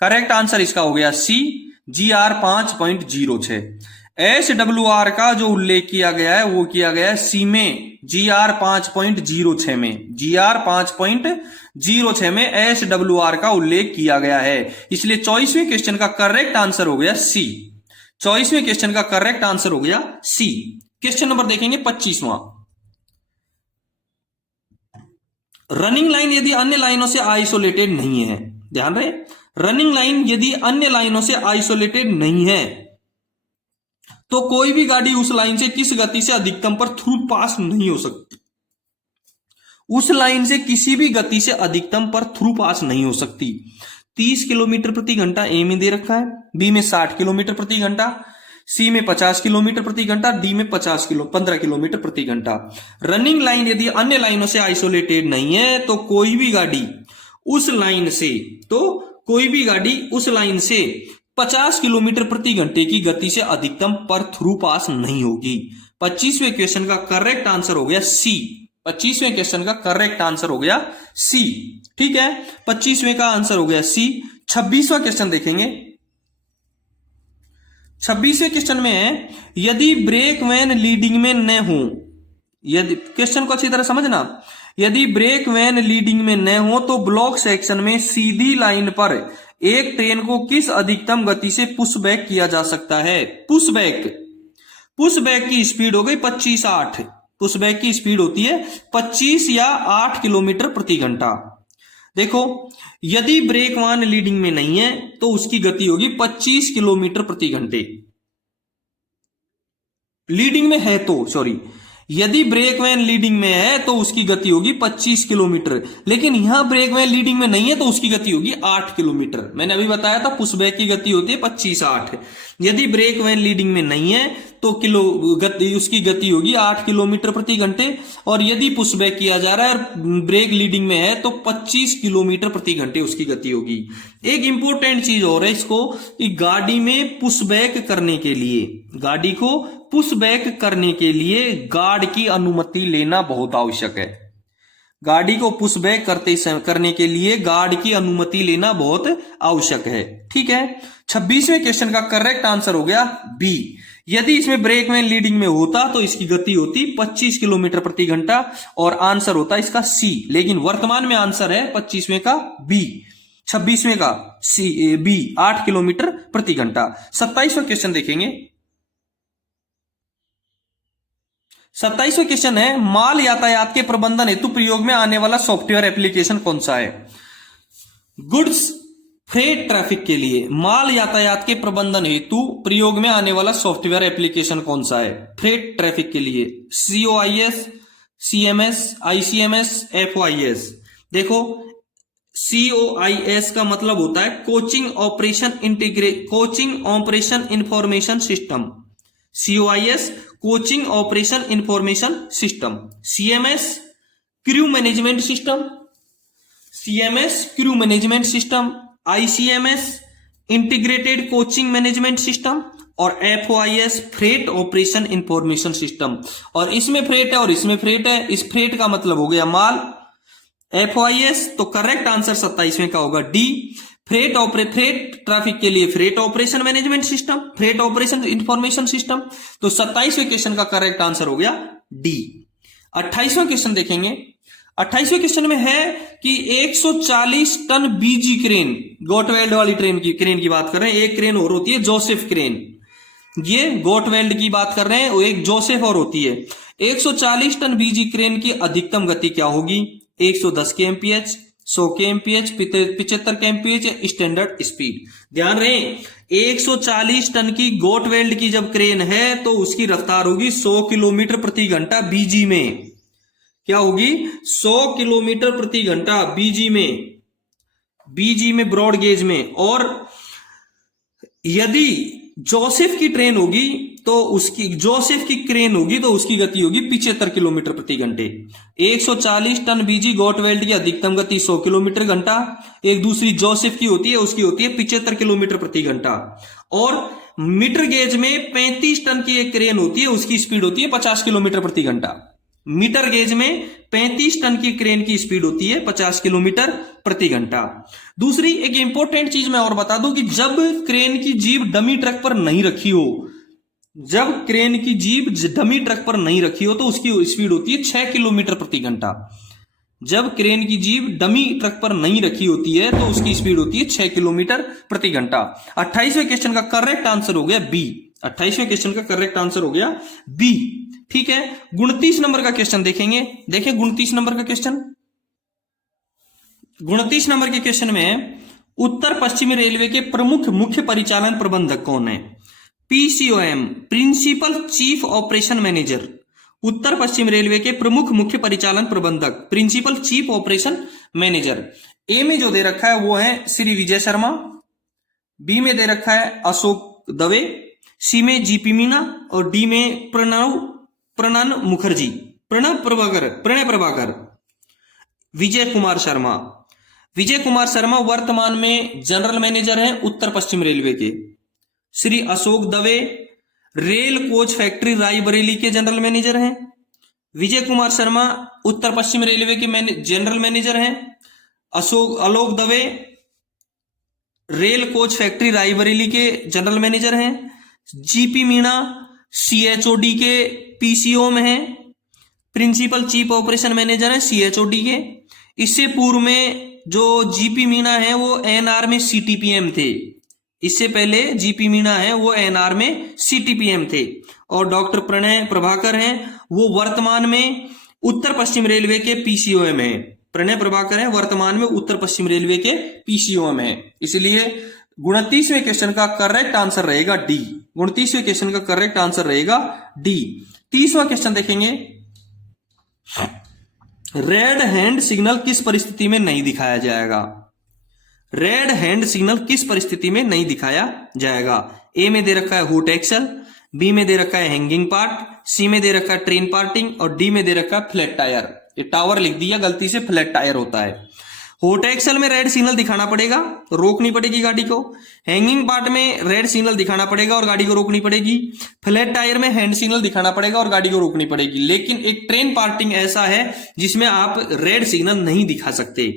करेक्ट आंसर इसका हो गया सी, GR 5.06। SWR का जो उल्लेख किया गया है वो किया गया है सी में, GR 5.06 में। GR 5.06 में SWR का उल्लेख किया गया है, इसलिए 24वें क्वेश्चन का करेक्ट आंसर हो गया सी। 24वें क्वेश्चन का करेक्ट आंसर हो गया सी। क्वेश्चन नंबर देखेंगे 25वां, रनिंग लाइन यदि अन्य लाइनों से आइसोलेटेड नहीं है, ध्यान रहे, रनिंग लाइन यदि अन्य लाइनों से आइसोलेटेड नहीं है तो कोई भी गाड़ी उस लाइन से किस गति से अधिकतम पर थ्रू पास नहीं हो सकती। उस लाइन से किसी भी गति से अधिकतम पर थ्रू पास नहीं हो सकती। 30 किलोमीटर प्रति घंटा ए में दे रखा है, बी में 60 किलोमीटर प्रति घंटा, सी में 50 किलोमीटर प्रति घंटा, डी में 15 किलोमीटर प्रति घंटा। रनिंग लाइन यदि अन्य लाइनों से आइसोलेटेड नहीं है तो कोई भी गाड़ी उस लाइन से 50 किलोमीटर प्रति घंटे की गति से अधिकतम पर थ्रू पास नहीं होगी। 25वें क्वेश्चन का करेक्ट आंसर हो गया सी। 25वें क्वेश्चन का करेक्ट आंसर हो गया सी। ठीक है, 25वें का आंसर हो गया सी। 26वां क्वेश्चन देखेंगे। 26वें क्वेश्चन में है यदि ब्रेक वैन लीडिंग में न हो, यदि, क्वेश्चन को अच्छी तरह समझना, यदि ब्रेक वैन लीडिंग में न हो तो ब्लॉक सेक्शन में सीधी लाइन पर एक ट्रेन को किस अधिकतम गति से पुशबैक किया जा सकता है? पुशबैक की स्पीड हो गई 25-8। पुशबैक की स्पीड होती है 25 या 8 किलोमीटर प्रति घंटा। देखो, यदि ब्रेक वैन लीडिंग में नहीं है तो उसकी गति होगी 25 किलोमीटर प्रति घंटे। लीडिंग में है तो, सॉरी, यदि ब्रेक वैन लीडिंग में है तो उसकी गति होगी 25 किलोमीटर, लेकिन यहां ब्रेक वैन लीडिंग में नहीं है तो उसकी गति होगी 8 किलोमीटर। मैंने अभी बताया था पुशबैक की गति होती है 25-8। यदि ब्रेक वैन लीडिंग में नहीं है तो उसकी गति होगी 8 किलोमीटर प्रति घंटे, और यदि पुशबैक किया जा रहा है और ब्रेक लीडिंग में है तो 25 किलोमीटर प्रति घंटे उसकी गति होगी। एक इंपॉर्टेंट चीज और है इसको, कि गाड़ी में पुशबैक करने के लिए, गाड़ी को पुशबैक करने के लिए गार्ड की अनुमति लेना बहुत आवश्यक है। गाड़ी को पुशबैक करने के लिए गार्ड की अनुमति लेना बहुत आवश्यक है। ठीक है, 26वें क्वेश्चन का करेक्ट आंसर हो गया बी। यदि इसमें ब्रेक वैन लीडिंग में होता तो इसकी गति होती 25 किलोमीटर प्रति घंटा और आंसर होता इसका सी, लेकिन वर्तमान में आंसर है 25वें का बी, 26वें का सी, बी 8 किलोमीटर प्रति घंटा। 27वां क्वेश्चन देखेंगे। 27वां क्वेश्चन है माल यातायात के प्रबंधन हेतु प्रयोग में आने वाला सॉफ्टवेयर एप्लीकेशन कौन सा है? गुड्स फ्रेट ट्रैफिक के लिए माल यातायात के प्रबंधन हेतु प्रयोग में आने वाला सॉफ्टवेयर एप्लीकेशन कौन सा है? फ्रेट ट्रैफिक के लिए COIS, CMS, ICMS, FOIS। देखो COIS का मतलब होता है coaching operation information system. COIS coaching operation information system. CMS crew management system, CMS crew management system. ICMS integrated coaching management system. और FOIS freight operation information system. और इसमें freight है और इसमें फ्रेट है, इस फ्रेट का मतलब हो गया माल। FOIS तो करेक्ट आंसर 27वें का होगा डी। फ्रेट ट्रैफिक के लिए freight operation management system, freight operation information system. तो 27वें क्वेश्चन का करेक्ट आंसर हो गया डी। 28वां क्वेश्चन देखेंगे। 28वें क्वेश्चन में है कि 140 टन बीजी क्रेन, गोटवेल्ड वाली क्रेन की बात कर रहे हैं। एक क्रेन और होती है जोसेफ क्रेन, ये गोटवेल्ड की बात कर रहे हैं, एक जोसेफ और होती है। 140 टन बीजी क्रेन की अधिकतम गति क्या होगी? 110 kmph, 100 kmph, 75 kmph या स्टैंडर्ड स्पीड। ध्यान रहे 140 टन की गोटवेल्ड की जब क्रेन है तो उसकी रफ्तार होगी 100 किलोमीटर प्रति घंटा बीजी में। क्या होगी? 100 किलोमीटर प्रति घंटा बीजी में ब्रॉड गेज में। और यदि जोसेफ की ट्रेन होगी तो उसकी जोसेफ की क्रेन होगी तो उसकी गति होगी 75 किलोमीटर प्रति घंटे। 140 टन बीजी गोटवेल्ड की अधिकतम गति 100 किलोमीटर घंटा। एक दूसरी जोसेफ की होती है, उसकी होती है 75 किलोमीटर प्रति घंटा। और मीटर गेज में 35 टन की एक क्रेन होती है, उसकी स्पीड होती है 50 किलोमीटर प्रति घंटा। मीटर गेज में 35 टन की क्रेन की स्पीड होती है 50 किलोमीटर प्रति घंटा। दूसरी एक इंपॉर्टेंट चीज मैं और बता दूं कि जब क्रेन की जीप डमी ट्रक पर नहीं रखी हो, जब क्रेन की जीप डमी ट्रक पर नहीं रखी हो तो उसकी स्पीड होती है 6 किलोमीटर प्रति घंटा। जब क्रेन की जीप डमी ट्रक पर नहीं रखी होती है तो उसकी स्पीड होती है 6 किलोमीटर प्रति घंटा। 28वें क्वेश्चन का करेक्ट आंसर हो गया बी। 28वें क्वेश्चन का करेक्ट आंसर हो गया बी। ठीक है, 29 नंबर का क्वेश्चन देखेंगे। देखिए 29 नंबर का क्वेश्चन। 29 नंबर के क्वेश्चन में उत्तर पश्चिमी रेलवे के प्रमुख मुख्य परिचालन प्रबंधक कौन है? PCOM principal chief operation manager. उत्तर पश्चिम रेलवे के प्रमुख मुख्य परिचालन प्रबंधक principal chief operation manager. A में जो दे रखा है वो है श्री विजय शर्मा, बी में दे रखा है अशोक दवे, सी में जीपी मीना और डी में प्रणन मुखर्जी, प्रणय प्रभाकर। विजय कुमार शर्मा वर्तमान में जनरल मैनेजर हैं उत्तर पश्चिम रेलवे के। Shri Ashok Dave rail coach factory Raebareli के जनरल मैनेजर हैं। विजय कुमार शर्मा उत्तर पश्चिम रेलवे के जनरल मैनेजर हैं। Alok Dave rail coach factory Raebareli के जनरल मैनेजर हैं। जीपी मीणा CHOD के PCO में है, प्रिंसिपल चीफ ऑपरेशन मैनेजर है CHOD के। इससे पूर्व में जो जीपी मीणा है वो NR में CTPM थे। इससे पहले जीपी मीणा है वो NR में CTPM थे। और डॉक्टर प्रणय प्रभाकर हैं वो वर्तमान में उत्तर पश्चिम रेलवे के PCO में है। प्रणय प्रभाकर है वर्तमान में उत्तर पश्चिम रेलवे के PCO में है। इसलिए 29वें क्वेश्चन का करेक्ट आंसर रहेगा डी। 29वें क्वेश्चन का करेक्ट आंसर रहेगा डी। 30वां क्वेश्चन देखेंगे। रेड हैंड सिग्नल किस परिस्थिति में नहीं दिखाया जाएगा? रेड हैंड सिग्नल किस परिस्थिति में नहीं दिखाया जाएगा? ए में दे रखा है हूट एक्सल, बी में दे रखा है हैंगिंग पार्ट, सी में दे रखा है ट्रेन पार्टिंग और डी में दे रखा है फ्लैट टायर। ये टावर लिख दिया गलती से, फ्लैट टायर होता है। हॉट एक्सल में रेड सिग्नल दिखाना पड़ेगा, रोकनी पड़ेगी गाड़ी को। हैंगिंग पार्ट में रेड सिग्नल दिखाना पड़ेगा और गाड़ी को रोकनी पड़ेगी। फ्लैट टायर में हैंड सिग्नल दिखाना पड़ेगा और गाड़ी को रोकनी पड़ेगी। लेकिन एक ट्रेन पार्टिंग ऐसा है जिसमें आप रेड सिग्नल नहीं दिखा सकते।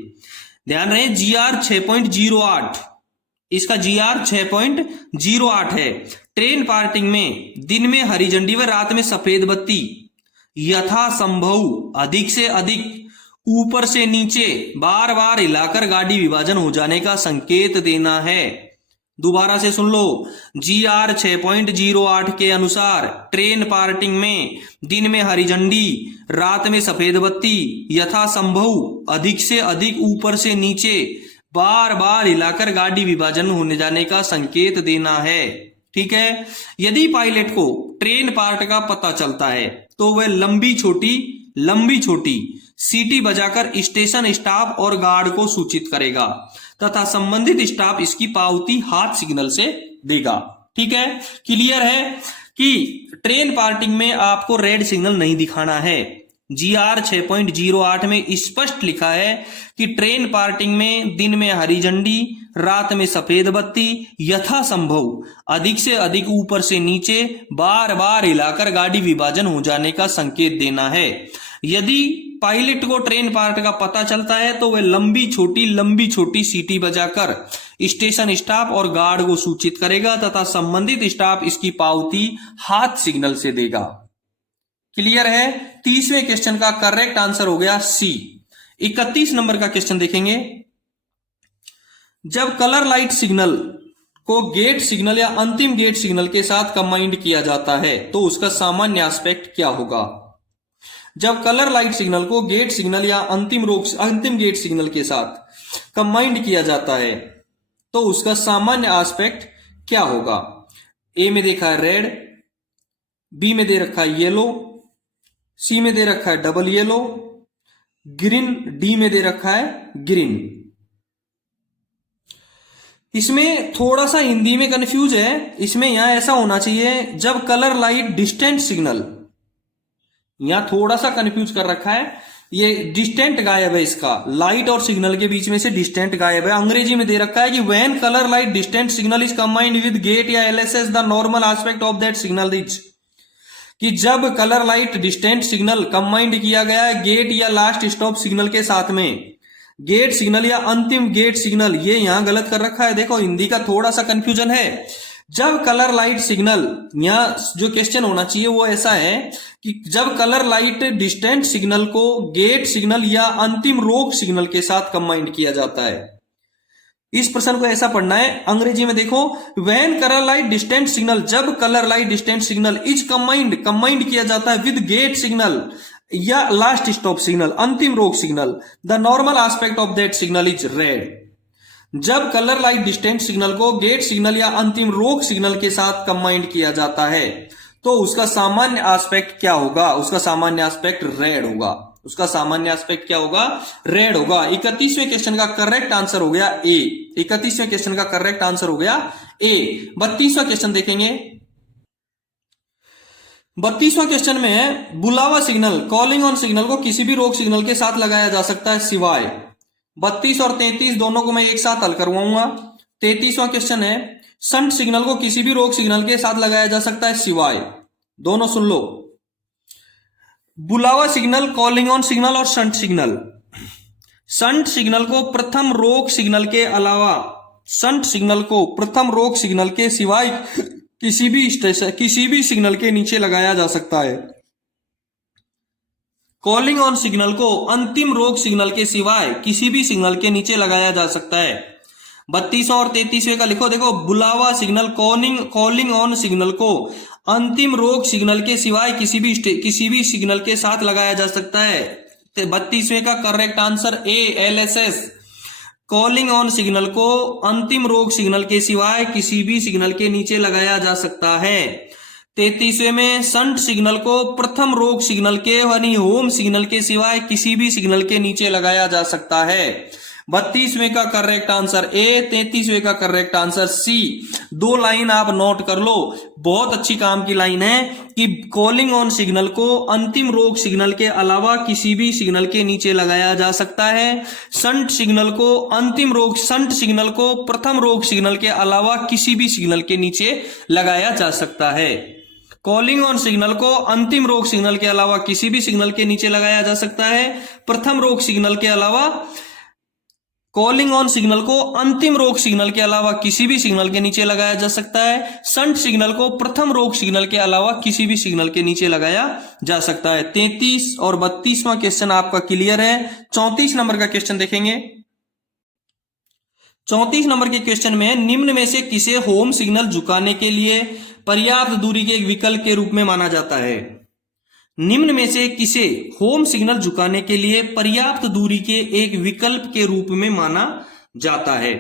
ध्यान रहे GR 6.08, इसका GR 6.08 है। ट्रेन पार्टिंग में दिन में हरी झंडी व रात में सफेद बत्ती यथासंभव अधिक से अधिक ऊपर से नीचे बार बार हिलाकर गाड़ी विभाजन हो जाने का संकेत देना है। दोबारा से सुन लो, GR 6.08 के अनुसार ट्रेन पार्टिंग में दिन में हरी झंडी, रात में सफेद बत्ती यथासंभव अधिक से अधिक ऊपर से नीचे बार बार हिलाकर गाड़ी विभाजन होने जाने का संकेत देना है। ठीक है, यदि पायलट को ट्रेन पार्ट का पता चलता है तो वह लंबी छोटी लंबी छोटी सीटी बजाकर स्टेशन स्टाफ और गार्ड को सूचित करेगा तथा संबंधित स्टाफ इसकी पावती हाथ सिग्नल से देगा। ठीक है, क्लियर है कि ट्रेन पार्किंग में आपको रेड सिग्नल नहीं दिखाना है। GR 6.08 में स्पष्ट लिखा है कि ट्रेन पार्किंग में दिन में हरी झंडी, रात में सफेद बत्ती, यथासंभव अधिक से अधिक ऊपर से नीचे बार बार हिलाकर गाड़ी विभाजन हो जाने का संकेत देना है। यदि पायलट को ट्रेन पार्ट का पता चलता है तो वह लंबी छोटी सीटी बजाकर स्टेशन स्टाफ और गार्ड को सूचित करेगा तथा संबंधित स्टाफ इसकी पावती हाथ सिग्नल से देगा। क्लियर है। 30वें क्वेश्चन का करेक्ट आंसर हो गया सी। 31 नंबर का क्वेश्चन देखेंगे। जब कलर लाइट सिग्नल को गेट सिग्नल या अंतिम गेट सिग्नल के साथ कंबाइंड किया जाता है तो उसका सामान्य एस्पेक्ट क्या होगा? जब कलर लाइट सिग्नल को गेट सिग्नल या अंतिम गेट सिग्नल के साथ कंबाइंड किया जाता है तो उसका सामान्य एस्पेक्ट क्या होगा? ए में देखा है रेड, बी में दे रखा है येलो, सी में दे रखा है डबल येलो, ग्रीन, डी में दे रखा है ग्रीन। इसमें थोड़ा सा हिंदी में कंफ्यूज है। इसमें यहां ऐसा होना चाहिए जब कलर लाइट डिस्टेंट सिग्नल, यहां थोड़ा सा कंफ्यूज कर रखा है, ये डिस्टेंट गायब है, इसका लाइट और सिग्नल के बीच में से डिस्टेंट गायब है। अंग्रेजी में दे रखा है कि when colour light distant signal is combined with gate या LSS the normal aspect of that signal is, कि जब colour light distant signal combined किया गया है गेट या लास्ट स्टॉप सिग्नल के साथ में, गेट सिग्नल या अंतिम गेट सिग्नल, ये यहां गलत कर रखा है। देखो हिंदी का थोड़ा सा कंफ्यूजन है। जब कलर लाइट सिग्नल, यहां जो क्वेश्चन होना चाहिए वो ऐसा है कि जब कलर लाइट डिस्टेंट सिग्नल को गेट सिग्नल या अंतिम रोक सिग्नल के साथ कंबाइंड किया जाता है। इस प्रश्न को ऐसा पढ़ना है। अंग्रेजी में देखो, when colour light distant signal, जब colour light distant signal is combined किया जाता है विद गेट सिग्नल या लास्ट स्टॉप सिग्नल, अंतिम रोक signal, the normal aspect of that signal is red. जब कलर लाइट डिस्टेंट सिग्नल को गेट सिग्नल या अंतिम रोक सिग्नल के साथ कंबाइंड किया जाता है तो उसका सामान्य एस्पेक्ट क्या होगा? उसका सामान्य एस्पेक्ट रेड होगा। उसका सामान्य एस्पेक्ट क्या होगा? रेड होगा। 31वें क्वेश्चन का करेक्ट आंसर हो गया ए। 31वें क्वेश्चन का करेक्ट आंसर हो गया ए। 32वां क्वेश्चन देखेंगे। 32वां क्वेश्चन में है बुलावा सिग्नल, कॉलिंग ऑन सिग्नल को किसी भी रोक सिग्नल के साथ लगाया जा सकता है सिवाय। 32 और 33 दोनों को मैं एक साथ हल करवाऊंगा। 33वां क्वेश्चन है शंट सिग्नल को किसी भी रोक सिग्नल के साथ लगाया जा सकता है सिवाय। दोनों सुन लो, बुलावा सिग्नल, कॉलिंग ऑन सिग्नल और शंट सिग्नल। शंट सिग्नल को प्रथम रोक सिग्नल के अलावा, शंट सिग्नल को प्रथम रोक सिग्नल के सिवाय किसी भी सिग्नल के नीचे लगाया जा सकता है। कॉलिंग ऑन सिग्नल को अंतिम रोक सिग्नल के सिवाय किसी भी सिग्नल के नीचे लगाया जा सकता है। 32 और 33वें का लिखो। देखो, बुलावा सिग्नल, कॉलिंग ऑन सिग्नल को अंतिम रोक सिग्नल के सिवाय किसी भी सिग्नल के साथ लगाया जा सकता है। 32वें का correct answer A, LSS। Calling on signal को अंतिम रोक सिग्नल के सिवाय किसी भी सिग्नल के नीचे लगाया जा सकता है। 33वें में शंट सिग्नल को प्रथम रोक सिग्नल के यानी होम सिग्नल के सिवाय किसी भी सिग्नल के नीचे लगाया जा सकता है। 32वें का करेक्ट आंसर ए, 33वें का करेक्ट आंसर सी। 2 लाइन आप नोट कर लो, बहुत अच्छी काम की लाइन है कि कॉलिंग ऑन सिग्नल को अंतिम रोक सिग्नल के अलावा किसी भी सिग्नल के नीचे लगाया जा सकता है। शंट सिग्नल को प्रथम रोक सिग्नल के अलावा किसी भी सिग्नल के नीचे लगाया जा सकता है। कॉलिंग ऑन सिग्नल को अंतिम रोक सिग्नल के अलावा किसी भी सिग्नल के नीचे लगाया जा सकता है। प्रथम रोक सिग्नल के अलावा, कॉलिंग ऑन सिग्नल को अंतिम रोक सिग्नल के अलावा किसी भी सिग्नल के नीचे लगाया जा सकता है। शंट सिग्नल को प्रथम रोक सिग्नल के अलावा किसी भी सिग्नल के नीचे लगाया जा सकता है। 33 और 32वां क्वेश्चन आपका क्लियर है। 34 नंबर का क्वेश्चन देखेंगे। 34 नंबर के क्वेश्चन में निम्न में से किसे होम सिग्नल झुकाने के लिए पर्याप्त दूरी के एक विकल्प के रूप में माना जाता है? निम्न में से किसे होम सिग्नल झुकाने के लिए पर्याप्त दूरी के एक विकल्प के रूप में माना जाता है?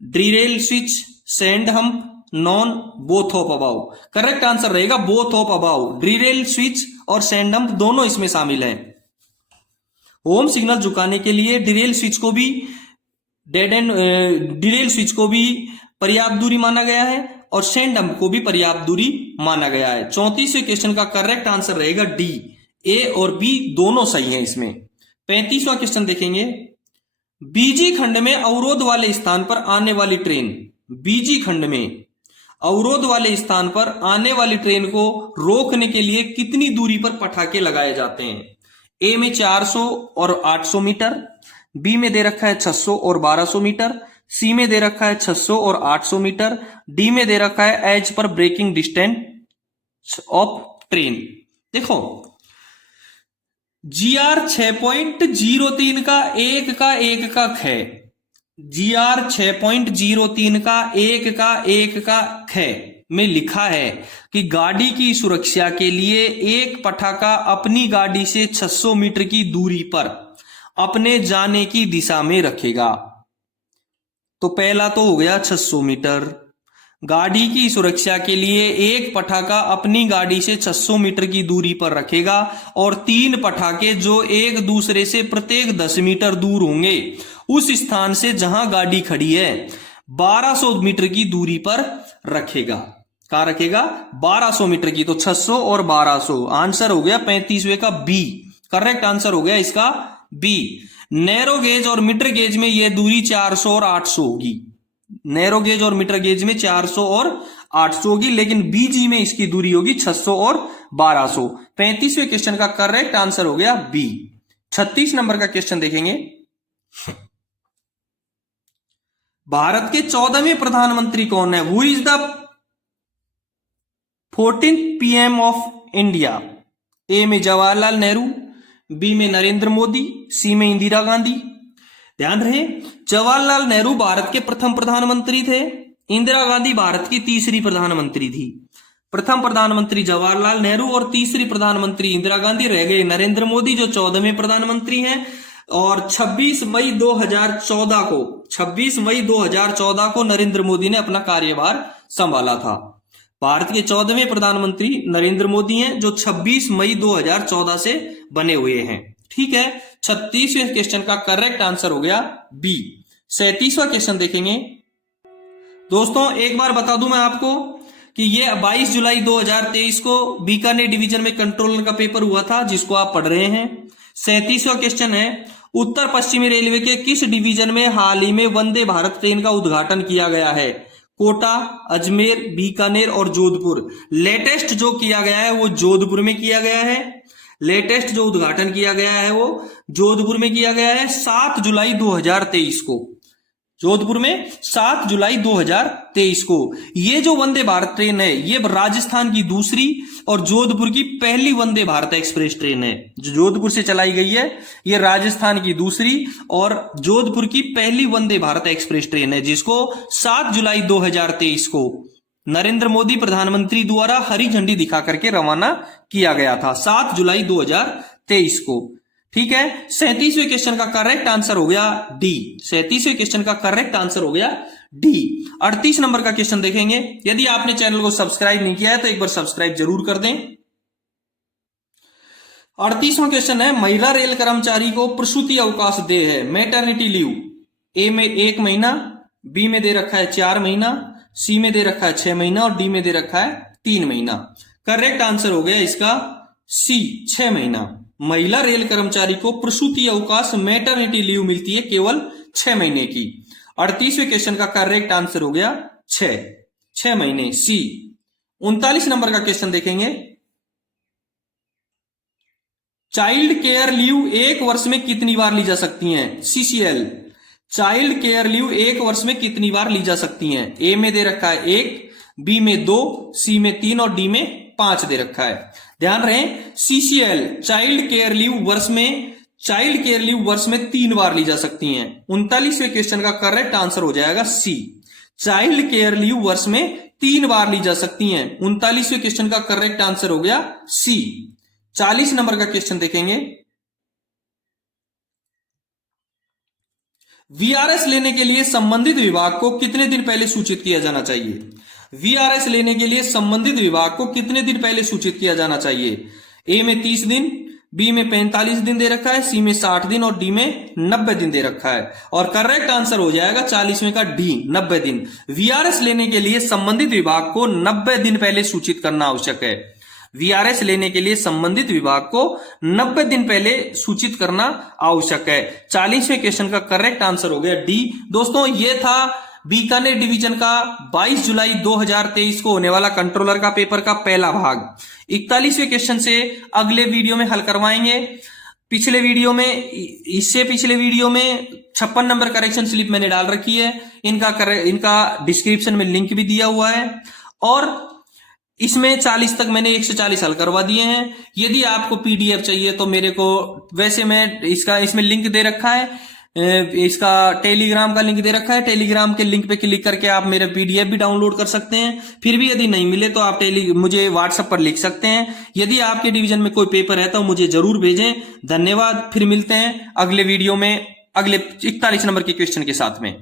Drill switch, sand hump, none, both of above. Correct answer रहेगा both of above. Drill switch और सैंड हम्प दोनों इसमें शामिल हैं। होम सिग्नल झुकाने के लिए डिरेल स्विच को भी डिरेल स्विच को भी पर्याप्त दूरी माना गया है और सेंड डंप को भी पर्याप्त दूरी माना गया है। 34वें क्वेश्चन का करेक्ट आंसर रहेगा डी। ए और बी दोनों सही हैं इसमें। 35वां क्वेश्चन देखेंगे, बीजी खंड में अवरोध वाले स्थान पर आने वाली ट्रेन, बीजी खंड में अवरोध वाले स्थान पर आने वाली ट्रेन को रोकने के लिए कितनी दूरी पर पटाखे लगाए जाते हैं? ए में 400 और 800 मीटर, बी में दे रखा है 600 और 1200 मीटर, सी में दे रखा है 600 और 800 मीटर, डी में दे रखा है as per braking distance of train. देखो GR 6.03 का एक का ख, GR 6.03 का एक का ख में लिखा है कि गाड़ी की सुरक्षा के लिए एक पटाखा अपनी गाड़ी से 600 मीटर की दूरी पर अपने जाने की दिशा में रखेगा। तो पहला तो हो गया 600 मीटर। गाड़ी की सुरक्षा के लिए एक पटाखा अपनी गाड़ी से 600 मीटर की दूरी पर रखेगा और 3 पटाखे जो एक दूसरे से प्रत्येक 10 मीटर दूर होंगे उस स्थान से जहां गाड़ी खड़ी है 1200 मीटर की दूरी पर रखेगा। कहां रखेगा? 1200 मीटर की। तो 600 और 1200 आंसर हो गया 35वें का बी। करेक्ट आंसर हो गया इसका बी। नैरो गेज और मीटर गेज में यह दूरी 400 और 800 होगी। नैरो गेज और मीटर गेज में 400 और 800 होगी, लेकिन बीजी में इसकी दूरी होगी 600 और 1200। 35वें क्वेश्चन का करेक्ट आंसर हो गया बी। 36 नंबर का क्वेश्चन देखेंगे, भारत के 14वें प्रधानमंत्री कौन है? Who is the 14th PM of India? A में जवाहरलाल नेहरू, बी में नरेंद्र मोदी, सी में इंदिरा गांधी। ध्यान रहे, जवाहरलाल नेहरू भारत के प्रथम प्रधानमंत्री थे, इंदिरा गांधी भारत की तीसरी प्रधानमंत्री थी। प्रथम प्रधानमंत्री जवाहरलाल नेहरू और तीसरी प्रधानमंत्री इंदिरा गांधी, रह गए नरेंद्र मोदी जो 14वें प्रधानमंत्री हैं। और 26 मई 2014 को नरेंद्र मोदी ने अपना कार्यभार संभाला था। भारत के 14वें प्रधानमंत्री नरेंद्र मोदी हैं जो 26 मई 2014 से बने हुए हैं। ठीक है, 36वें क्वेश्चन का करेक्ट आंसर हो गया बी। 37वां क्वेश्चन देखेंगे। दोस्तों एक बार बता दूं मैं आपको कि ये 22 जुलाई 2023 को बीकानेर डिवीजन में कंट्रोलर का पेपर हुआ था जिसको आप पढ़ रहे हैं। 37वां क्वेश्चन है, उत्तर पश्चिमी रेलवे के किस डिवीजन में हाल ही में वंदे भारत ट्रेन का उद्घाटन किया गया है? कोटा, अजमेर, बीकानेर और जोधपुर। लेटेस्ट जो किया गया है वो जोधपुर में किया गया है। लेटेस्ट जो उद्घाटन किया गया है वो जोधपुर में किया गया है 7 जुलाई 2023 को। जोधपुर में 7 जुलाई 2023 को। ये जो वंदे भारत ट्रेन है ये राजस्थान की दूसरी और जोधपुर की पहली वंदे भारत एक्सप्रेस ट्रेन है। जो जोधपुर से चलाई गई है ये राजस्थान की दूसरी और जोधपुर की पहली वंदे भारत एक्सप्रेस ट्रेन है जिसको 7 जुलाई 2023 को नरेंद्र मोदी प्रधानमंत्री द्वारा हरी झंडी दिखा करके रवाना किया गया था 7 जुलाई 2023 को। ठीक है, 37वें क्वेश्चन का करेक्ट आंसर हो गया डी। 37वें क्वेश्चन का करेक्ट आंसर हो गया डी। 38 नंबर का क्वेश्चन देखेंगे। यदि आपने चैनल को सब्सक्राइब नहीं किया है तो एक बार सब्सक्राइब जरूर कर दें। 38वां क्वेश्चन है, महिला रेल कर्मचारी को प्रसूति अवकाश दे है मैटरनिटी लीव। ए में 1 महीना, बी में दे रखा है 4 महीना, सी में दे रखा है 6 महीना और डी में दे रखा है 3 महीना। करेक्ट आंसर हो गया इसका सी, 6 महीना। महिला रेल कर्मचारी को प्रसूति अवकाश मैटरनिटी लीव मिलती है केवल 6 महीने की। 38वें क्वेश्चन का करेक्ट आंसर हो गया 6 महीने, सी। 39 नंबर का क्वेश्चन देखेंगे। चाइल्ड केयर लीव 1 वर्ष में कितनी बार ली जा सकती हैं? CCL। चाइल्ड केयर लीव 1 वर्ष में कितनी बार ली जा सकती हैं? ए में दे रखा है 1, बी में 2, सी में 3 और डी में 5 दे रखा है। ध्यान रहे, CCL चाइल्ड केयर लीव वर्ष में 3 बार ली जा सकती हैं। 39वें क्वेश्चन का करेक्ट आंसर हो जाएगा सी, चाइल्ड केयर लीव वर्ष में 3 बार ली जा सकती हैं। 39वें क्वेश्चन का करेक्ट आंसर हो गया सी। 40 नंबर का क्वेश्चन देखेंगे। VRS लेने के लिए संबंधित विभाग को कितने दिन पहले सूचित किया जाना चाहिए? VRS लेने के लिए संबंधित विभाग को कितने दिन पहले सूचित किया जाना चाहिए? ए में 30 दिन, बी में 45 दिन दे रखा है, सी में 60 दिन और डी में 90 दिन दे रखा है। और करेक्ट आंसर हो जाएगा 40वें का डी, 90 दिन। वीआरएस लेने के लिए संबंधित विभाग को 90 दिन पहले सूचित करना आवश्यक है। वीआरएस लेने के लिए संबंधित विभाग को 90 दिन पहले सूचित करना आवश्यक है। 40वें क्वेश्चन का करेक्ट आंसर हो गया डी। दोस्तों ये था बीकानेर डिवीजन का 22 जुलाई 2023 को होने वाला कंट्रोलर का पेपर का पहला भाग। 41वें क्वेश्चन से अगले वीडियो में हल करवाएंगे। पिछले वीडियो में, इससे पिछले वीडियो में 56 नंबर करेक्शन स्लिप मैंने डाल रखी है, इनका डिस्क्रिप्शन में लिंक भी दिया हुआ है। और इसमें 40 तक मैंने 140 हल करवा दिए हैं। यदि आपको पीडीएफ चाहिए तो मेरे को, वैसे मैं इसमें लिंक दे रखा है, इसका टेलीग्राम का लिंक दे रखा है। टेलीग्राम के लिंक पे क्लिक करके आप मेरा पीडीएफ भी डाउनलोड कर सकते हैं। फिर भी यदि नहीं मिले तो आप मुझे व्हाट्सएप पर लिख सकते हैं। यदि आपके डिवीजन में कोई पेपर है तो मुझे जरूर भेजें। धन्यवाद। फिर मिलते हैं अगले वीडियो में अगले 41 नंबर के क्वेश्चन के साथ में।